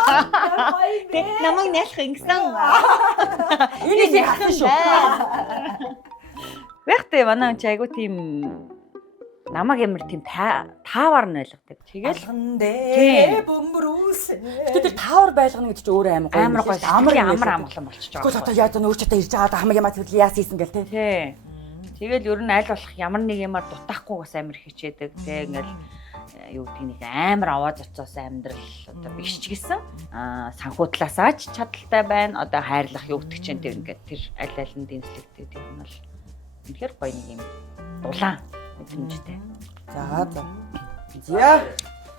Тэг намайг нялх ингэсэн. Энийг яах шүү. Бэхтэй манай чи айгу тийм намайг ямар тийм таавар нь ойлгодог. Тэгэл Алгандээ бөмбөрүүс. тэр таавар байлгана гэдэг чи өөрөө амар гоё. Амар амгалан болчихж байгаа. Гэхдээ одоо яаж нөөч одоо ирж байгаа хамаг ямаа тэгэл яас хийсэн гэл тий. Тий. Тэгэл ер нь аль болох ямар нэг юмар дутаахгүй бас амар хичээдэг. Тий ингээл юу гэдгийг нэг амар аваад оцоос амьдрал одоо бишч гисэн. Санхүү талаасаа ч чадaltaй байна. Одоо хайрлах юу гэдэг чинь тэр ингээд тэр аль аль нь дэмслэгдээ тэр нь бол үнэхээр гоё нэг юм дулаан мэдрэмжтэй. За за.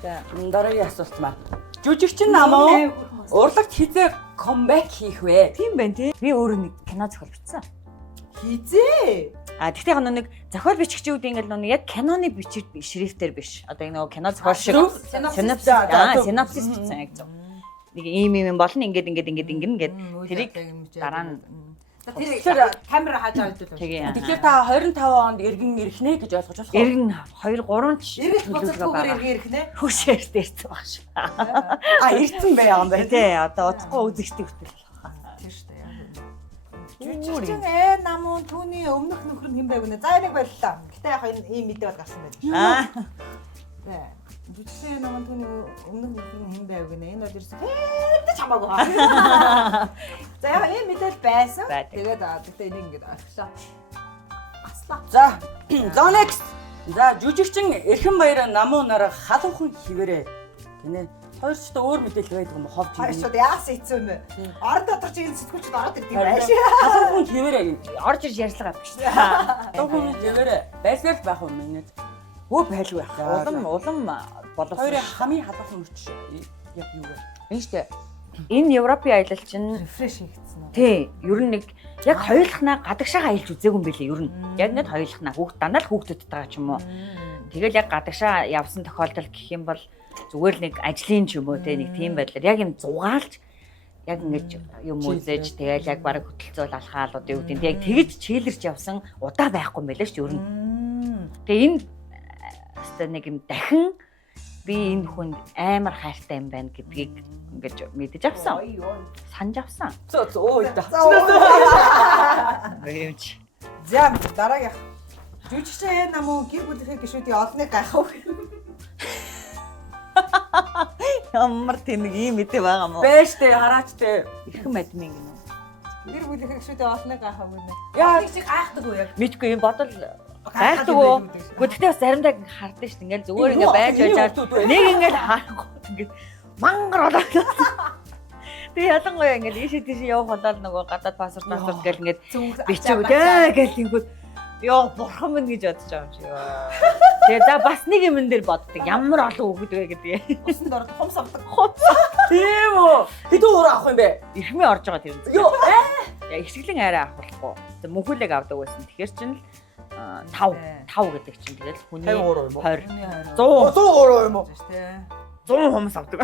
За. Дараагийн асуулт маань. Жүжигчин намуу урлагт хизээ комбек хийх вэ? Тийм байна тий. Би өөрөө нэг кино зохиол бичсэн. Хизээ. Тэгтээ нэг зохиол бичгчүүд ингээл нэг яг киноны шрифтээр биш. Одоо энэ нөгөө кино зохиол шиг синопсис бичсэн яг зөв. Нэг ийм болно ингээд ингээд тэрийг дараа нь Тэр камера хааж аваад л. тэгээ. Тэгэхээр та 25 онд иргэн ирхнэ гэж ойлгож болох уу? Иргэн 2 3 ч Ирэх боцолгүйгээр ирэх нэ. хөшөөс дээрсэн баг шүү. Ирсэн бай юм байна. Тий, одоо удахгүй үзэгчтэй хүртэл. Тийм шүү дээ. Жүжигчин намуу түүний өмнөх нөхөр нь хэн байв нэ? За энийг боллоо. Гэтэ яг энэ ийм мэдээ бол гарсан байж. Тий. Жүжигчин намуу түүний өмнөх нөхөр нь хэн байв гэнэ? Энэ бол ерөөсөө хэвдэж хамаагүй. За яг ийм мэдээлэл байсан. Тэгээд тэгтээ энийг ингэж арчлаа. Аслаа. За next. За жүжигчин эрхэн баяр намуу нараа халуухан хിവэрэ. Гинэ. Хоёр ч та өөр мэдээлэл байдаг юм ховж Хоёр ч яасан хэцүү юм бэ? Орон дотор чи энэ сэтгүүлчд ороод ирдэг юм байна. халуухан хിവэрэ. Орж ирж ярьслага авчих шүү. Халуухан хിവэрэ. Байсаар л байх юм минь. Хөө байлгүй байх. Улам боловсон. Хоёрын хамгийн халуухан өрч яг юу вэ? Энэ шүү дээ. Энэ Европын аялал чинь Рефреш хийгдсэн үү? тий, ер нь нэг яг хоёулахнаа гадагшаа аялж үзээгүй юм билээ ер нь. Яг ингээд хоёулахнаа дандаа л хүүхдүүдтэй байгаа ч юм уу. Тэгэл яг гадагшаа явсан тохиолдол гэх юм бол зүгээр л нэг ажлын ч юм уу те нэг тийм байдлаар яг юм зугаалж яг ингэж юм үзээж тэгэл яг бараг хөтөлцөөл алхаал одоо юу гэдэг яг тэгж чийлэрч явсан удаа байхгүй юм байлаа шүү ер нь. Тэгээ энэ хэвээ нэг юм дахин би энэ хүнд амар хайртай юм байна гэдгийг ингэж мэдэж авсан. Санаж авсан. Ой да. Бэмч. За дараагийн жүжигчин намуу гэр бүлийнхээ гишүүдийн олныг гайхав. Ямар тэнэг юм мэдээ байгаа мó. Бэштэй хараачтэй. Ирхэн мадмин гэнэ. Гэр бүлийнхээ гишүүдийн олныг гайхав гэнэ. Яа Чи гайхдаг уу яг? Мэдгүй юм бодол гайхдаг уу? Гэхдээ бас заримдаа хардсан шүү. Ингээл зүгээр ингээ байж нэг ингээл харахгүй ингээд мангар болоод. Тэгээ ялангуяа ингээл ийшээ тийшээ явах болоод нөгөө гадаад паспорт гэл ингээд бичиг дээ гэл тэнгүүд ёо бурхан минь гэж бодож байгаа юм чи ёо. Тэгээ за бас нэг юм дээр боддог. Ямар олон хүүхэд вэ гэдэг. Усанд ороод хумс авдаг. тийм үү. Хэдэн ураа авах юм бэ? Ирхмээ орж байгаа тэр. Йоо. Яа ихсгэлэн арай авах болохгүй. Тэг мөнхүүлэг авдаг байсан. Тэгэхээр чинь 5 гэдэг чинь тэгэл хүний 53 юм уу? 20 100 103 юм уу? 100 хүмүүс авдаг.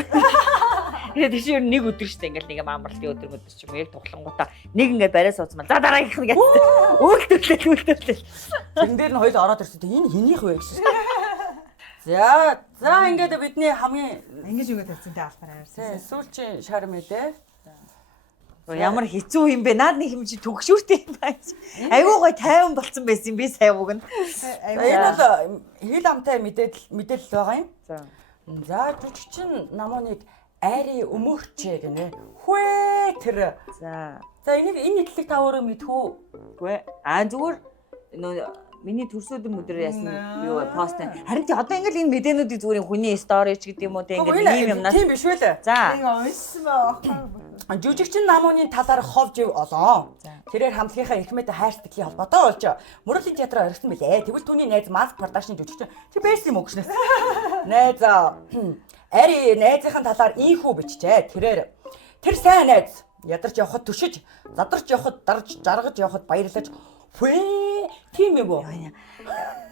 Тэгээд тийш ер нь нэг өдөр штэ ингээл нэг амралтын өдөр ч юм яг тухлангуудаа нэг ингээд барай суудсан. За дараагийнх нь гэсэн. Үйлдвэрлэл. Тэрэн дээр нь хоёул ороод ирсэн. Энэ хэнийх вэ гэсэн. За ингээд бидний хамгийн Ингэж үгээ тавьсан тэ албаар арьсан. сүүлчийн шар мэдээ. Ямар хэцүү юм бэ? Наад нэг юм чи төгшүүртэй юм байна. Айгуу гой тайван болцсон байсан би сая уг нь. Энэ бол хил амтай мэдээлэл байгаа юм. За жүжигчин намууныг айри өмөрчээ гинэ. Хвээ тэр. За энийг энэ нэтлэг та өөрөө мэдхүү. Үгүй зүгээр миний төрсөдөн өдөр яасан юу пост. Харин тий одоо ингээл энэ мэдээнүүдийг зүгээр хүний сторич гэдэг юм уу те ингээд ийм юмнаас. Тийм биш үү лээ. За. Уншсан байхгүй. Жүжигчин намууны талаар ховж олоо. Тэрээр хамтлагийнхаа эрхмэд хайрцагтлийн холбоотой болж Мөрөлийн театраа орхисон билээ. Тэгвэл түүний найз Mask Production жүжигчин тэр байсан юм уу гүшнээс. Найз ари найзынхаа талаар ийхүү бичжээ. Тэр сайн найз ядарч явхад төшиж, задарч явхад дарж, жаргаж явхад баярлаж Хвээ тийм юм уу?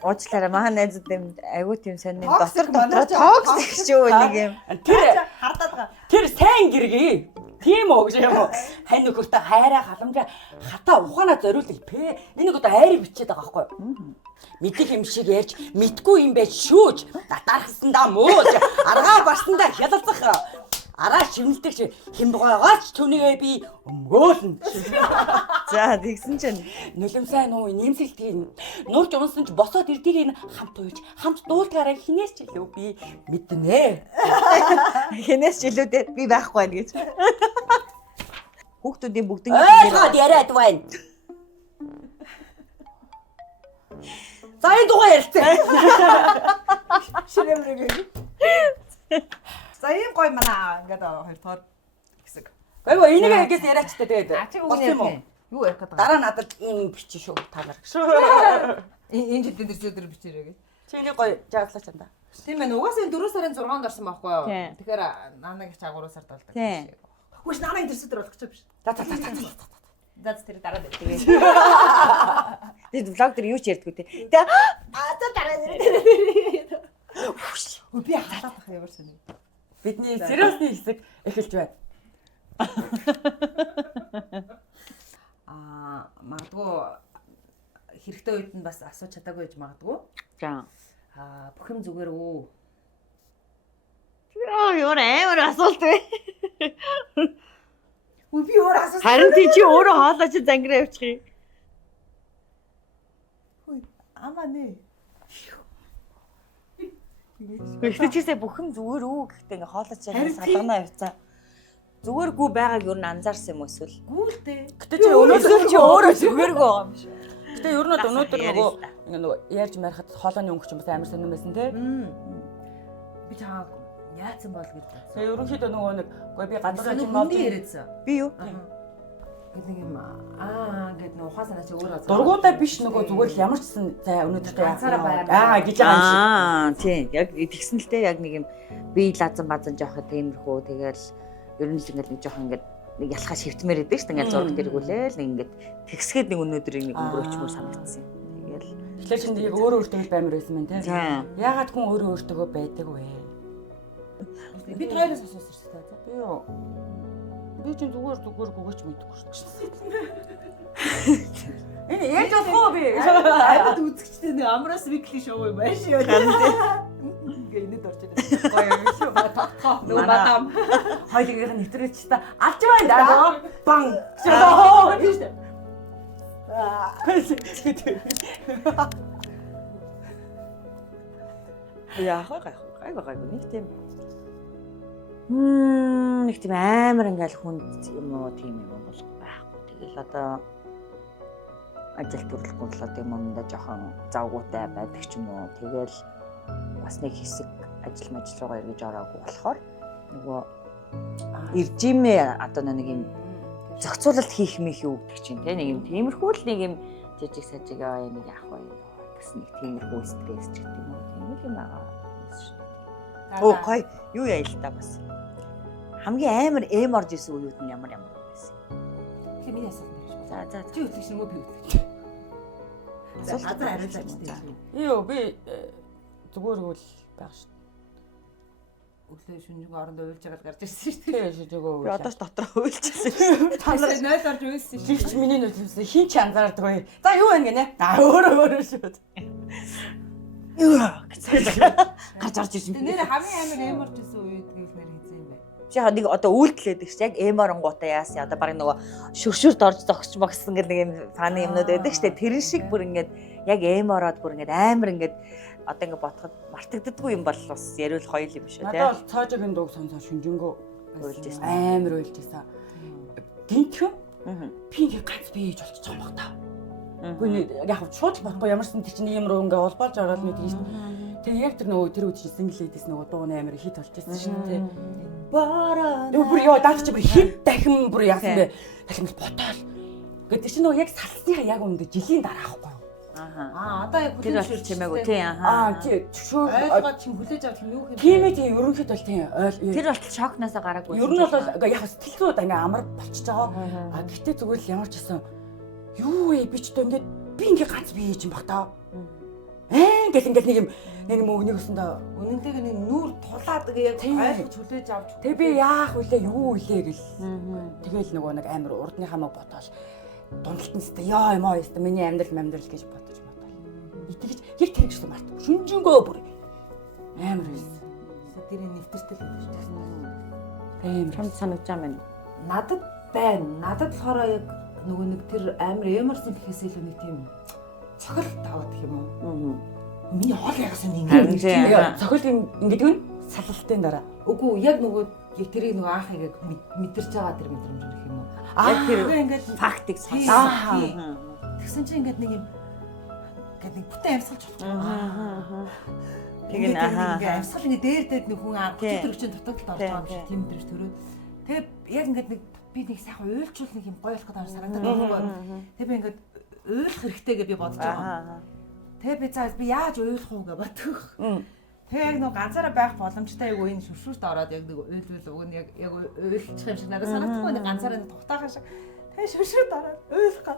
Уучлаарай маа найзууд юм айгуу тийм сонин дотор токс шүү нэг юм. Тэр хардаад байгаа. Тэр сайн гэргий. Тийм үү гэж юм уу? Хань нөхөртөө хайраа халамжаа хата ухаанаа зориулъя пэ. Энийг одоо айрыг бичээд байгаа байхгүй юу? Мэдих юм шиг ярьж мэдгүй юм байж шүүж татаархсандаа мууж аргаа барсандаа хялалцах араа шивнэлдэг хямбгоогооч түүнийгээ би өмгөөлнө. За тэгсэн чинь нулимсай нуу нэмсэлтийн нурж унсан ч босоод ирдгийг нь хамт уйж хамт дуулдгаараа хинээс ч илүү би мэднэ. хинээс ч илүүтэй би байхгүй байна гэж. Хүүхдүүдийн бүгднийг ойлголт яриад байна. За энэ дугаа ярьцгаа. Шинэмрэг. За ийм гой манаа ингээд хоёр дахь хэсэг. Айгу энийг хийгээс яриач та тэгээд. Бол юм уу? Юу ярих гэдэг? Дараа надад ийм бичиж шүү та нар. Энэ жилдээ дэрсээр бичээрэй гэж. Чиний гоё жааглаач анда. Тийм ээ, угаасаа 4 сарын 6-нд орсон байхгүй юу? Тэгэхээр наанаг их 3 сард болдог. Тийм. Хөөш наанаг дэрсээр болох гэж биш. За. За тэр дараа дээр. Тэгээд влог дээр юу ч ярьдгүй те. За дараа дээр. Би халаад ах ямар сони. Бидний сериусны хэсэг эхэлж байна. Магадгүй хэрэгтэй үед нь бас асууж чадаагүй гэж магадгүй. За. Бүх юм зүгээр үү? Юу амар асуулт вэ? Би өөр асуусан. Харин тий чи өөрөө хоолойч зангираа явчих юм. Амаа нэ. Гэхдээ чисээ бүх юм зүгээр үү гэхдээ ингээ хоолойч салганаа явцаа. Зүгээргүй байгааг юу н анзаарсан юм эсвэл? Гүйлтэй. Гэтэ чи өнөөдөр чи өөрөө зүгээргүй байгаа юм шиг. Гэтэ ер нь өнөөдөр нөгөө ярьж марихад хоолойны өнгөч юм бас амар сонирн байсан те. Би чамаа яатсан бол гэж. Тэгээ ерөнхийдөө нөгөө нэг гүй би гадаад юм мод яриадсан. Би юу? Гэт нэг юм гэт нөгөө ухаасаа чи өөрөө дургуудаа биш нөгөө зүгээр л ямар ч гэсэн за өнөөдөртөө гэж байгаа юм шиг. Тийм яг тэгсэн л те яг нэг юм би лазан базан жоохоо тиймэрхүү тэгэл ер нь л ингээл нэг жоох ингээд нэг ялхаа шивтмээр идэг шүү дээ ингээл зураг дэргүүлээл нэг ингээд тэгсгээд нэг өнөөдрийг нэг өнгөрөөчмөр санагдсан. Тэгэл тэгэхээр чинь яг өөрөө өөртөө баймар байсан мэн те. Яагаад хүн өөрөө өөртөө байдаг вэ? Би тайраас асуусан шүү дээ. Би юу? Би чинь зүгээр гүгэж мэдгүй шүү дээ. Энэ яаж болох вэ? Айд үзэгчтэй нэг амраас викли шоу юм байна шүү. Гэнэд орж байгаа. Гоё юм шүү. Нөгөө бадам. Хоёулынх нь нэвтрүүлж та алж байна даа. Бан. Шоо. яах гайгүй нэг тийм нэг тийм амар ингээл хүнд юм уу тийм юм бол байхгүй. Тэгэл одоо ажил төрөлгүй л одоо юм да жоохон завгуутай байдаг ч юм уу. Тэгэл бас нэг хэсэг ажил руугаа эргэж ороогүй болохоор нөгөө иржимээ одоо нэг юм зохицуулалт хийх мэх юу гэдэг чинь тийм нэг юм тиймэрхүү л нэг юм жижиг сажиг нэг яах вэ гэсэн нэг тиймэрхүү стресс ч гэдэг юм уу тийм юм байгаа шүү дээ. Оо гоё юу яа л та бас хамгийн амар эм орж исэн үеуд нь ямар байсан. Тийм миний асуулт байна. За Чи үзэх юм уу би үзэх. асуулт хариулаач тийм. Юу би зүгээр үл байх шүү. Өглөө шөнөгийн оронд уйлж байгаад гарч ирсэн шүү дээ. Тэгээ шижээгөө. би одоо ч дотроо уйлчихсан шүү. Та нар 0 орж уйлсан шүү. Жигч миний нүдсээ хин ч анзаардаг бай. За юу вэ гинэ? Өөрөө шүү. Юу гэсэн. гарч орж ирсэн. Нэр хамгийн амар эморч исэн үед гэвэл нэр хийсэн юм бэ? Чи яг нэг одоо үйлдэлээд их яг эморонгуудаа яасан одоо баг нөгөө шүршүрд орж зогсч могсон гэдэг нэг юм фаны юмнууд байдаг штэ. Тэр шиг бүр ингээд яг эмороод бүр ингээд амар ингээд одоо ингээд ботход мартагддаггүй юм бол бас яриул хоёул юм шүү тий. Надад бол цаажгийн дууг сонсоо шүнжэнгөө Уйлж ирсэн. амар уйлж ирсэн. Гинтхэн пинг ганц бийж болчих юм баг та. Үгүй яг шууд л бохгүй ямарсан тэр чинь юм руу ингээ улбалж ороод нэг тийм шүү. Тэгээ яг тэр нөгөө тэр үед чинь single ladies нөгөө дууны амар хит болж ирсэн шүү тий. Бараа. Бүр яа даад чи бүр хит дахин бүр яасан бэ? Дахин ботоол. Гэдэг чинь нөгөө яг салсныхаа яг үндэ жилийн дараа ахгүй юу? Одоо яг Тэр бол чимээгүй тий тий шүү. ойлгоод чим хүлээж авах юм юу юм. Тийм ээ тийм ерөнхийд бол тийм тэр бол шокноосоо гараагүй. Ер нь бол яг сэтгэлгүүд ингээ амар болчихж байгаа. А гэтээ зүгээр л ямар ч гэсэн юу вэ би ч одоо ингээд би ингээ ганц бие юм баг таа. Ингээл нэг юм өгнөг өсөндөө Үнэнтэйг нэг нүур тулаад яг ойлгож хүлээж авч. тэг би яах вүлээ юу вүлээ гэл. Тэгэл нөгөө нэг амар урдныхаа мог бодоол. Дундалтнастай яа юм аа ёстой миний амьдрал гэж бодож бодоол. Итгэж яг тэр гэсэн март. Шүнжэнгөө бүр амар байсан. Тэр нэвтэртэй л байдаг шүү дээ. Амар чамд санагдаж байгаа юм. Надад байна. Надад болохоор яг нөгөө нэг тэр амар эморсон гэхээс илүү нэг тийм цохол таваад гэх юм уу? Миний хоол ягсан ингэ. цохол ингэдэг нь салалтын дараа. Үгүй яг нөгөө яг тэрийг нөгөө аахыг яг мэдэрч байгаа тэр мэдрэмж гэх юм уу? Яг тэр ингээд фактыг сонсоо. Тэгсэн чинь ингээд нэг юм ингээд нэг бүтэн амьсгалж болчихсон. Тэгээ ингээд амьсгал ингээд дээр нэг хүн 30-40 дутагдалд орж байгаа юм шиг тийм дэрж төрөөд. Тэгээ яг ингээд нэг би нэг сайхан уйлчул нэг юм гоё болох гэдэг санагдаад байна. Тэгээ би ингээд уйлах хэрэгтэй гэж би бодож байгаа. Тэгээ би цаас би яаж уйлах уу гэж бодох. Тэгээ яг нэг ганцаараа байх боломжтой яг энэ шүршүрт ороод яг нэг уйлвал уг нь яг уйлчих юм шиг надад санагдахгүй нэг ганцаараа тухтаахаа шиг. Тэгээ шүршүрт ороод уйлах га.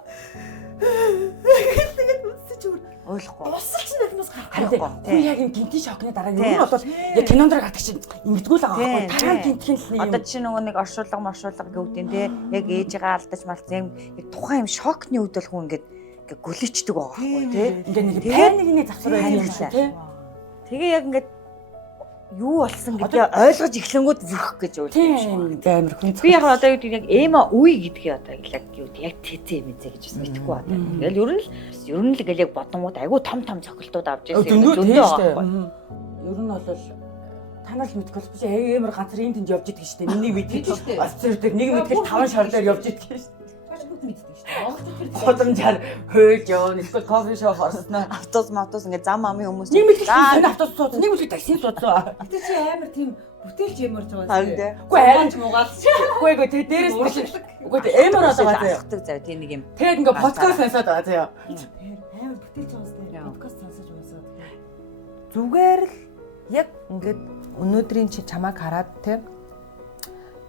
Тэгээд үсэж өөр ойлгохгүй. Усч надаас Харин хүн яг юм гинти шокны дараа ер нь бол яг кинонд дэр гадаг чинь ингэдэггүй л байгаа байхгүй. Таран гинтхэн л Одоо чи нөгөө нэг оршуулга гэвдэн те яг ээжигээ алдаж малтсан яг тухайн юм шокны үед бол хүн ингээд гүлэчдэг байгаа байхгүй те. ингээ нэг паникны завсар байх юм шиг тий. Тэгээ яг ингээд юу болсон гэдгийг ойлгож эхлэнгүүд вөх гэж уулж юм шиг. Амар хүн. Би яг одоо яг эма үе гэдгийг одоо яг юу яг тэзээ мэдээ гэж мэдхгүй байна. Ингээл ер нь л ингээл яг бодонгууд айгүй том цохилтууд авч ирсэн юм зөндөө байгаа. Ер нь бол танаас мэдгүй биш амар ганцар энэ тэнд явж идэх штеп. Миний мэддэг штеп. Оцор дээр нэг мэдгэл 5 шарлаар явж идэх штеп. мэддэг шүү дээ. Монголд тэр Годамжаар хөөлж явна. Эсвэл кофе шоп орсноо. Автобус ингээ зам амын хүмүүс. Нэг мэдгэл энэ автобус сууц. Нэг мэдгэл такси сууцсан. Гэтэ чи амар тийм бүтээлч ямарч байгаа. Харин дээ. Үгүй харин ч муугаал. Үгүй тэгээ дээрээс үгүй эмэр одоо байгаа заяа. зав тийм нэг юм. Тэгээд ингээ подкаст сонсоод байгаа заяа. Амар бүтээлч байгаа. Подкаст сонсож байгаасаа. Зүгээр л яг ингээд өнөөдрийн чи чамайг хараад те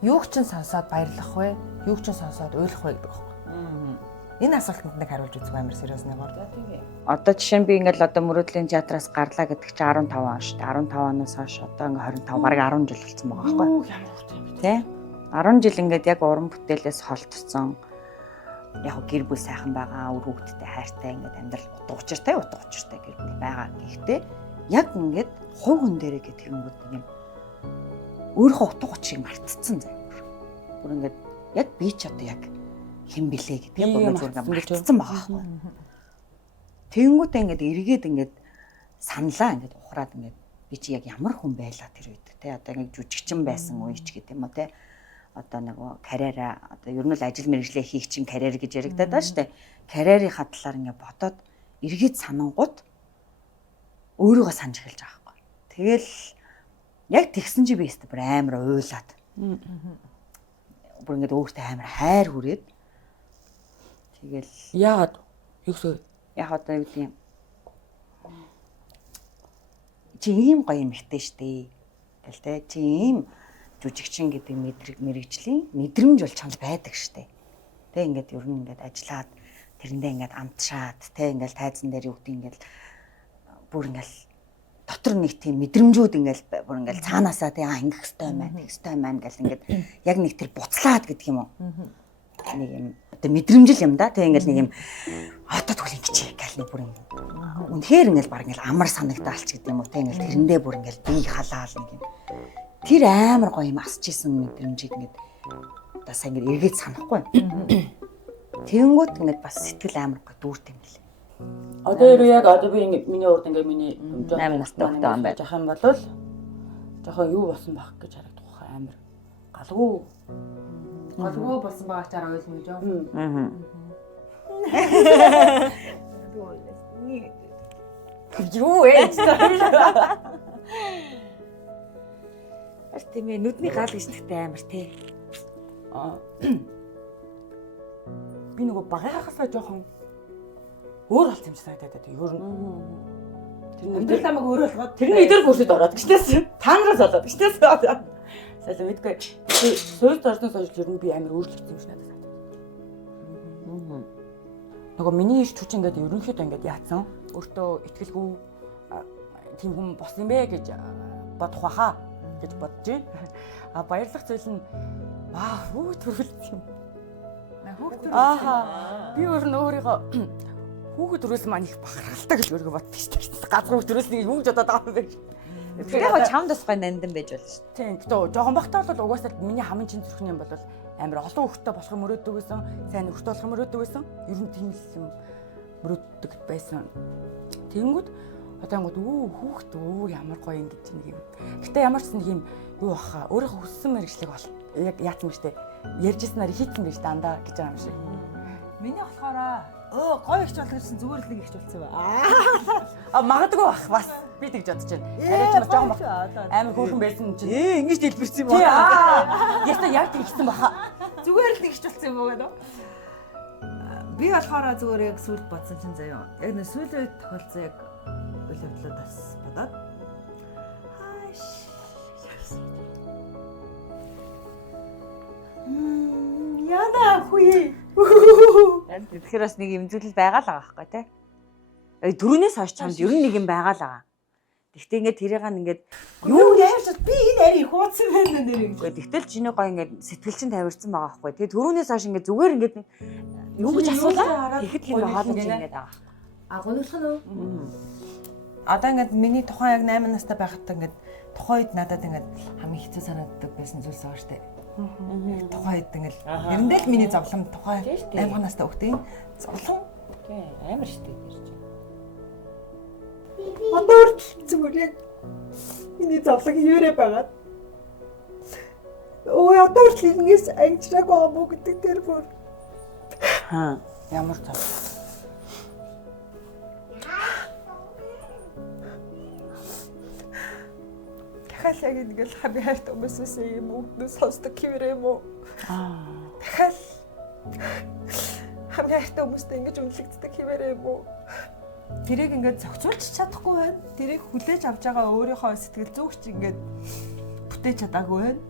юуг ч сонсоод баярлах вэ? Юуг ч сонсоод уйлах вэ гэдэг байна. Энэ асуултанд нэг хариулж үзэх амар сериус нэг гоо. Одоо жишээ нь би ингээл одоо мөрөөдлийн театраас гарлаа гэдэг чи 15 он шүү дээ. 15 оноос хойш одоо ингээ 25 бараг 10 жил болсон байгаа байхгүй. Тэ? 10 жил ингээд яг уран бүтээлээс холтсон. Яг гэр бүл сайхан байгаа, үр хөвгттэй хайртай ингээд амьдрал утга учиртай гэр бүл байгаа. Гэхдээ яг ингээд хувь хүн дээрээ гэх хэрэгүүд нэг юм өөрийнхөө утга учирыг мартцсан заяа. Бүр ингээд яг би ч одоо яг хэн блэ гэдгийг бүр зүгээр мартцсан байгаа байхгүй. Тэнгүүтээ ингээд эргээд ингээд саналаа ингээд ухраад ингээд би чи яг ямар хүн байлаа тэр үед те одоо ингээд жүжигчин байсан үеч гэдэг юм уу те одоо нөгөө карьераа одоо ер нь л ажил мэргэжлээ хийх чинь карьер гэж яригадаад байна шүү дээ. Карьерийн хадлаар ингээд бодоод эргээд санангууд өөрийгөө санаж эхэлж байгаа байхгүй. Тэгэл яг тэгсэн чи би өстө бүр амар уйлаад. Бүр ингээд өөртөө амар хайр хүрээд тэгэл Яагаад юу гэсэн яг одоо юу гэдэг юм чи ийм гоё юм ихтэй штэ гэл тэ чи ийм жүжигчин гэдэг мэрэгжлийн мэдрэмж бол чамд байдаг штэ тэ ингээд ер нь ингээд ажиллаад тэрэндээ ингээд амтшаад тэ ингээд тайзан дээр юу гэдэг ингээд бүр ингээд дотор нэг тийм мэдрэмжүүд ингээд бүр ингээд цаанаасаа тэ ингэх хэвээр байна гэл ингээд яг нэг тэр буцлаад гэдэг юм уу нэг юм одоо мэдрэмжил юм да. Тэг ингээл нэг юм одоо тэгвэл ингэж гэл нэг бүр юм. Үнэхээр ингээл баг ингээл амар санагдаалч гэдэг юм уу. Тэг ингээл тэрэндээ бүр ингээл би халаал нэг юм. Тэр амар гоё юм асч исэн мэдрэмжийг ингээд одоо сайн ингээд эргээд санахгүй. Тэнгүүт ингээд бас сэтгэл амар гоё дүүрт юм лээ. Одоо яг одоо би ингээд миний урд ингээд миний 8 настай хөлтэй юм байна. Жах юм бол жоохон юу болсон байх гэж харагдах хаа амар галгүй болсон байгаа чараа ойлгоно гэж. Юу ээ? Тийм ээ, нүдний гал гэж тэгтэй амар тий. Би нөгөө багийнхаасаа жоохон өөр болт юм санагдаад байна. Ер нь. Тэр намайг өөр болгоод тэрний идэр бүрсэд ороод гişнээс таанараас болоод гişнээс. Сайн мэдгүй. Суульд орсноос хойш ер нь би амар өөрчлөгдсөн юм шиг надад санагдав. Нөгөө миний иш хүч ингээд ерөнхийдөө ингээд яатсан. Өөртөө итгэлгүй тийм хүн болсон юм бэ гэж бодох баха гэж бодож. Баярлах зүйл нь хүүхд төрүүлсэн юм. Хүүхд төрүүлсэн. Би өөрийгөө хүүхд төрүүлсэн маань их бахархалтай гэж өөрийгөө боддог шүү дээ. Газар хүүхд төрүүлсэн юу гэж бодоод байгаа юм бэ? Тэр яг чамд бас гоё нандин байж болно шүү. Тийм. Гэтэ жоохон бахтай бол угаасаа миний хамгийн чин зүрхний юм бол амар олон хүүхдтэй болох мөрөөддөг байсан. Сайн нөхөртэй болох мөрөөддөг байсан. Ер нь тийм юм мөрөөддөг байсан. Тэнгүүд одоо ингууд хүүхд ямар гоё ингэж нэг юм. Гэтэ ямар ч нэг юм юу баха өөрийнхөө хүссэн мэргэжлэг бол яг яатсан мэт ярьжсэнаар хийцэн байж дандаа гэж байгаа юм шиг. Миний болохоор гоё ихч болох гэсэн зүгээр л нэг ихч болсон ба. Магадгүй бах бас би тэгж бодож байна. Арай ч жоохон бах амар хөөрхөн байсан чинь. Ингэж дэлбэрсэн юм байна. Яста яг тэгсэн баха. Зүгээр л нэг ихч болсон юм байна. Би болохоор зүгээр яг сүлд бодсон чинь заяа. Яг нэг сүүлийн үед тохиолдсон яг үйл явдлууд бас бодоод. Яна хуй. Тэгэхээр бас нэг юм зүйл байгаа л байгаа байхгүй тий. Дөрөвнөөс хойш чамд ер нь нэг юм байгаа л байгаа. Тэгтээ ингээд тэрийг ингээд юу яаж би энэ арийг хуудсан байна нэрийг. Тэгтэл чиний гоё ингээд сэтгэл чинь тавирсан байгаа байхгүй. Тэгээ дөрөвнөөс хойш ингээд зүгээр ингээд юу гэж асуулаа. Тэгэхэд тийм хаалж ингээд байгаа. Гонуулах нь уу? Одоо ингээд миний тухайн яг 8 настай байхад ингээд тухайн үед надад ингээд хамгийн хэцүү санагддаг байсан зүйлс байгаа штэ. Тухайн үед ингээд ярэндээ л миний зовлон тухайн 8 настай хүүхдийн зовлон Амар штэ гэж. Одоо ч зүгээр яг миний зовлон хийрээ байгаад. Одоо ч ингээс ангижраг байгаа мó гэдэг тэр бүр. Ямар цаа. Дахиад яг ингээл хамгийн хайртай хүмүүсээс юм уу сонсдог хэвээрээ юм уу? Дахиад хамгийн хайртай хүмүүстэй ингэж үнэлэгддэг хэвээрээ юм уу? Тэрийг ингээд зохицуулж чадахгүй байна. Тэрийг хүлээж авч байгаа өөрийнхөө сэтгэл зүгч ингээд бүтээж чадаагүй байна.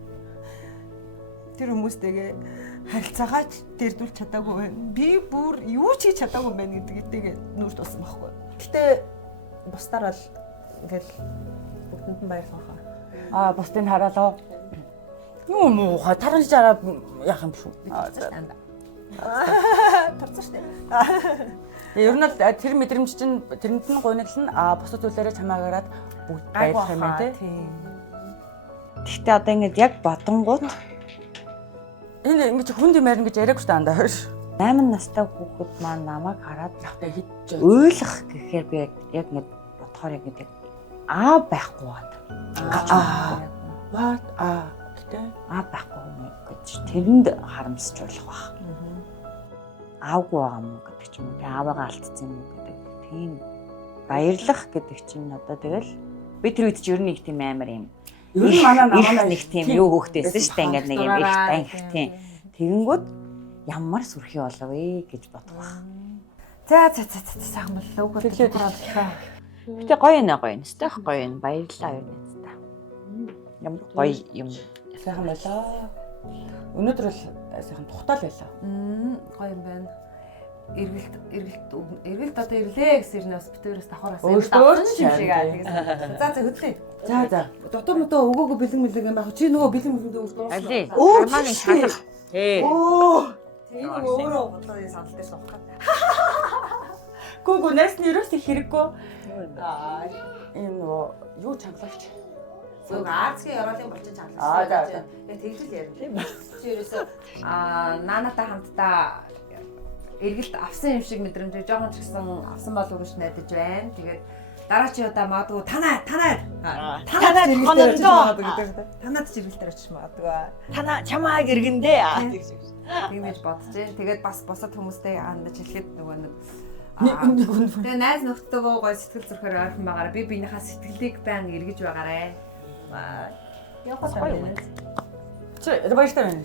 Тэр хүмүүстэйгээ харилцаагаач дэрдүүлж чадаагүй байна. Би бүр юу ч хийж чадаагүй байна гэдгийг нүүр тулсан байхгүй. Гэтэ бусдаар бол ингээд бүгдэнд нь баярлалаа. Бусдыг хараалаа. Юу муу тархаж араа яах юм шүү. Тарцсан штэ. Ер нь л тэр мэдрэмж чинь тэрэнд нь гуйнаглан бусад зүйлээрээ чамаагараад бүгд баярлах юм байна тий. Гэхдээ одоо ингээд яг бодонгууд энэ ингэж хүн димээр ингэж яриаггүй шүү дандаа хөөш. 8 настай хүүхэд маань намайг хараад явтай хийж ойлгох гэхээр би яг ингэж бодохоор яг гэдэг байхгүй байна. What гэдэг байхгүй юм гэж тэрэнд харамсч болох байх. Аавгүй байгаа юм гэдэг ч юм уу. Аавыгаа алдсан юм гэдэг. Тийм баярлах гэдэг чинь одоо тэгэл би тэр үед ч ер нь их тийм амар юм. Ер нь манай нэг тийм юу хөөхтэйсэн шүү дээ. Ингээд нэг юм их танх тийм. Тэгэнгүүт ямар сүрхий болов вэ гэж бодох байх. За сайхан боллоо. Үгүй ээ. Гэтэ гоё нэ гоё. Өстэй гоё юм. Баярлалаа юу нэстэ. Ямар гоё юм. Сайхан болоо. Өнөөдөр л сайхан тухтаал байлаа. Гоё юм байна. Эргэлт одоо ирлээ гэсэн юм бас битүүрээс давхараас Өөртөө юм шиг аа тэгээс. За хөдлөө. За. Дотор мотоо өгөөгөө бэлэн юм байх. Чи нөгөө бэлэн өөртөө. Алий. Армагийн шалах. Ээ. Тэгээ өөрөө бодлоо санал дээр суух гад. Гүг näс нь ерөөс их хэрэггүй. Энэ нөгөө юу чангалагч. Зөв Арцгийн ёроолын булчин чангалагч. За. Яг тэгжэл ярина. Чи ерөөсөө наанатай хамтдаа эргэлт авсан юм шиг мэдрэмж жоохон ч гэсэн авсан болов гэж найдаж байна. Тэгээд дараа чи удаа магадгүй танаад танаад танаад зэрэгэлтээр очиж магадгүй. Танаа чамааг иргэндээ. Тэгмэж бодож байна. Тэгээд бас бусад хүмүүстэй хандаж хэлэхэд нөгөө нэг тэгээ найз нөхдөдөө гой сэтгэл зүрхээр ойрхон байгаараа би биенийхээ сэтгэлийг байн эргэж байгаарэ. Явах гоё юм. Чи баяртай байна.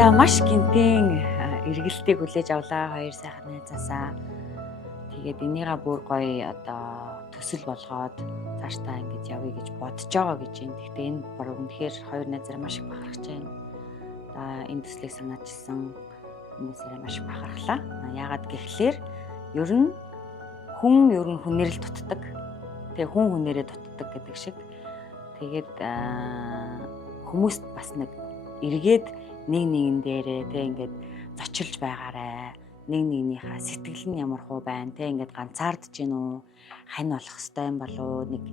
За маш гинтийн эргэлтийг хүлээж авлаа хоёр сайхан найзаасаа. Тэгээд энийгээ бүр гоё одоо төсөл болгоод цаашдаа ингэж явъя гэж бодож байгаа гэж юм. Гэхдээ энэ баг үнэхээр хоёр найзаараа маш их бахархаж байна. Одоо энэ төслийг санаачилсан хүмүүсээрээ маш их бахархлаа. Яагаад гэхлээр ер нь хүнээр л дутдаг. Тэгээ хүн хүнээрээ дутдаг гэдэг шиг. Тэгээд хүмүүст бас нэг эргээд нэг нэгэн дээрээ тэг ингээд зочилж байгаарэ. Нэг нэгнийхээ сэтгэл нь ямар хуу байна те ингээд ганцаардж гин үү хань болох хэвээр юм болов нэг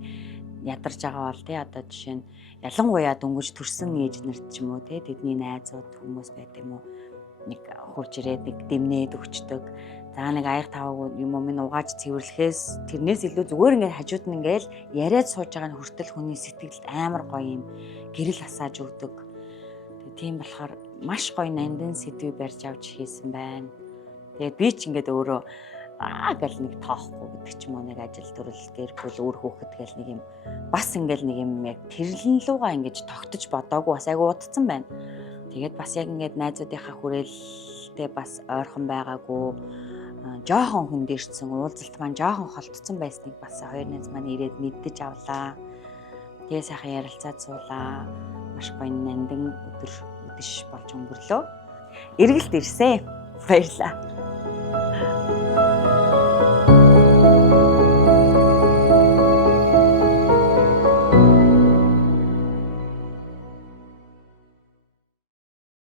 ядарч байгаа бол те одоо жишээ нь ялангуяа дөнгөж төрсэн ээж нарт ч юм уу те тэдний найзууд хүмүүс байдаг юм уу нэг хурж ирээд нэг дэмнээд өгчдөг. За нэг аяг таваг юм минь угааж цэвэрлэхээс тэрнээс илүү зүгээр ингээд хажууд нь ингээд яриад сууж байгаа нь хүртэл хүний сэтгэлд амар гоё юм гэрэл асааж өгдөг. Тийм болохоор маш гоё нандин сэдвийг барьж авч хийсэн байна. Тэгээд би ч ингээд өөрөө гэл нэг тоохгүй гэдэг ч юм уу нэг ажил төрөл гэр бүл өөр хөөхд гэл нэг юм бас ингээд нэг юм яг тэрлэн лугаа ингэж тогтож бодоогүй бас айгу удцсан байна. Тэгээд бас яг ингээд найзуудынхаа хүрээлтэй бас ойрхон байгаагүй жоохон хүндэрсэн уулзалт маань жоохон холтцсон байсныг бас хоёр найз маань ирээд мэддэж авлаа. Тэгээ сайхан ярилцаад суулаа. Маш гоё нандин өдөр өдөш болж өнгөрлөө. Эргэлт ирсэн. Баярлалаа.